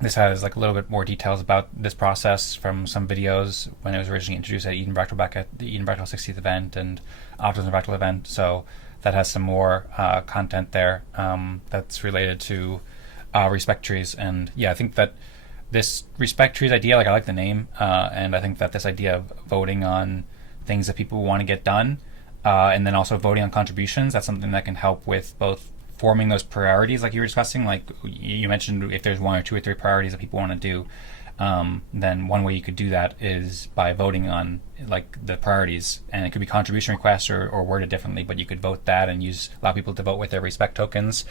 this has like a little bit more details about this process from some videos when it was originally introduced at Eden Fractal back at the Eden Fractal 60th event and Optimism Fractal event. So that has some more content there that's related to respect trees. And yeah, I think that this respect trees idea, like I like the name, and I think that this idea of voting on things that people want to get done, and then also voting on contributions, that's something that can help with both forming those priorities like you were discussing. Like you mentioned, if there's 1 or 2 or 3 priorities that people want to do, then one way you could do that is by voting on like the priorities, and it could be contribution requests or worded differently, but you could vote that and allow people to vote with their respect tokens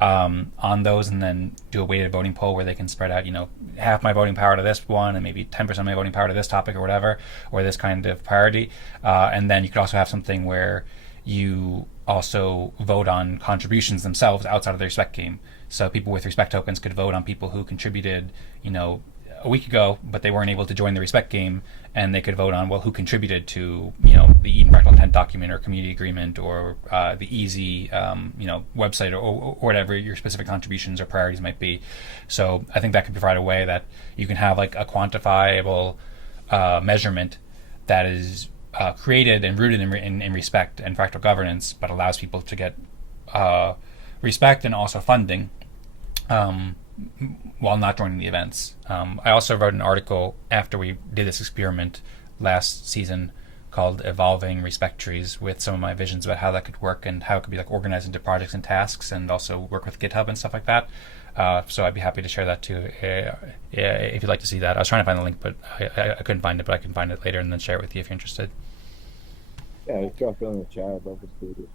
on those, and then do a weighted voting poll where they can spread out, half my voting power to this one and maybe 10% of my voting power to this topic or whatever, or this kind of priority. And then you could also have something where you also vote on contributions themselves outside of the respect game. So people with respect tokens could vote on people who contributed, a week ago, but they weren't able to join the respect game, and they could vote on, well, who contributed to, the Eden Fractal intent document or community agreement or the easy, website or whatever your specific contributions or priorities might be. So I think that could provide a way that you can have like a quantifiable measurement that is created and rooted in respect and fractal governance, but allows people to get respect and also funding while not joining the events. I also wrote an article after we did this experiment last season called Evolving Respect Trees, with some of my visions about how that could work and how it could be like organized into projects and tasks, and also work with GitHub and stuff like that. So I'd be happy to share that too, if you'd like to see that. I was trying to find the link, but I couldn't find it, but I can find it later and then share it with you if you're interested. Yeah, drop it in the chat. I'd love to see it.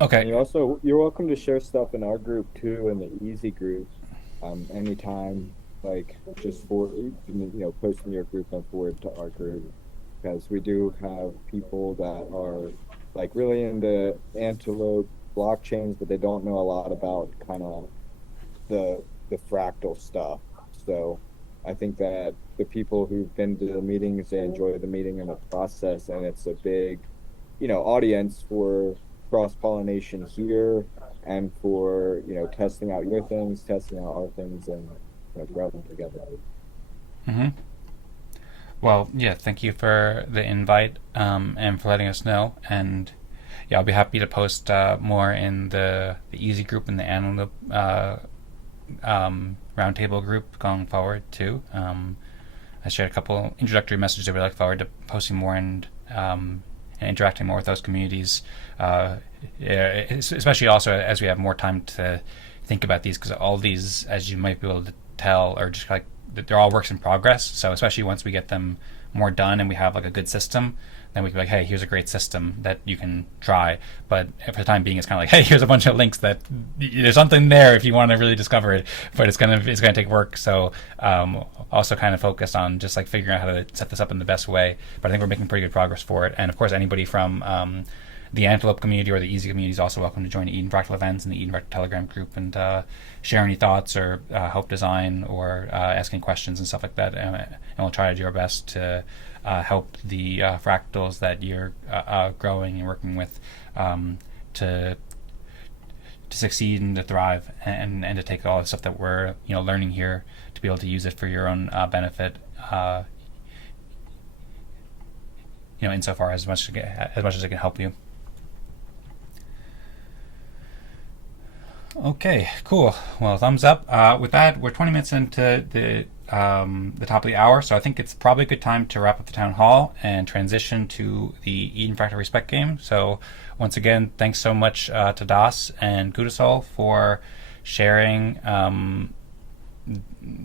Okay. And you're welcome to share stuff in our group too, in the easy group. Anytime, like just posting your group and forward to our group, because we do have people that are like really into Antelope blockchains, but they don't know a lot about kind of the fractal stuff. So I think that the people who've been to the meetings, they enjoy the meeting and the process, and it's a big, audience for cross-pollination here, and for testing out your things, testing out our things, and growing together. Mm-hmm. Well, yeah, thank you for the invite and for letting us know. And yeah, I'll be happy to post more in the easy group and the Antelope roundtable group going forward too. I shared a couple introductory messages that we look forward to posting more and interacting more with those communities, especially also as we have more time to think about these, because all these, as you might be able to tell, are just like they're all works in progress. So especially once we get them more done and we have like a good system, then we can be like, hey, here's a great system that you can try. But for the time being, it's kind of like, hey, here's a bunch of links that there's something there if you want to really discover it, but it's gonna take work. So also kind of focused on just like figuring out how to set this up in the best way. But I think we're making pretty good progress for it. And of course, anybody from the Antelope community or the Easy community is also welcome to join the Eden Fractal events and the Eden Fractal Telegram group and share any thoughts or help design or asking questions and stuff like that. And we'll try to do our best to help the fractals that you're growing and working with to succeed and to thrive, and to take all the stuff that we're learning here to be able to use it for your own benefit. Insofar as much as it can help you. Okay, cool. Well, thumbs up. With that, we're 20 minutes into the top of the hour, so I think it's probably a good time to wrap up the town hall and transition to the Eden Fractal Respect game. So once again, thanks so much to Tadas and Gudasol for sharing,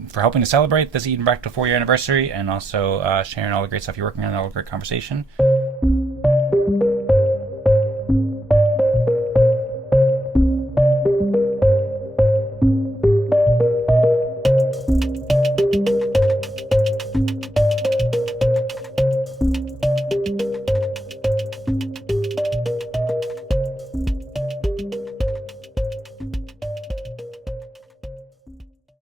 for helping to celebrate this Eden Fractal 4-year anniversary, and also sharing all the great stuff you're working on, all the great conversation.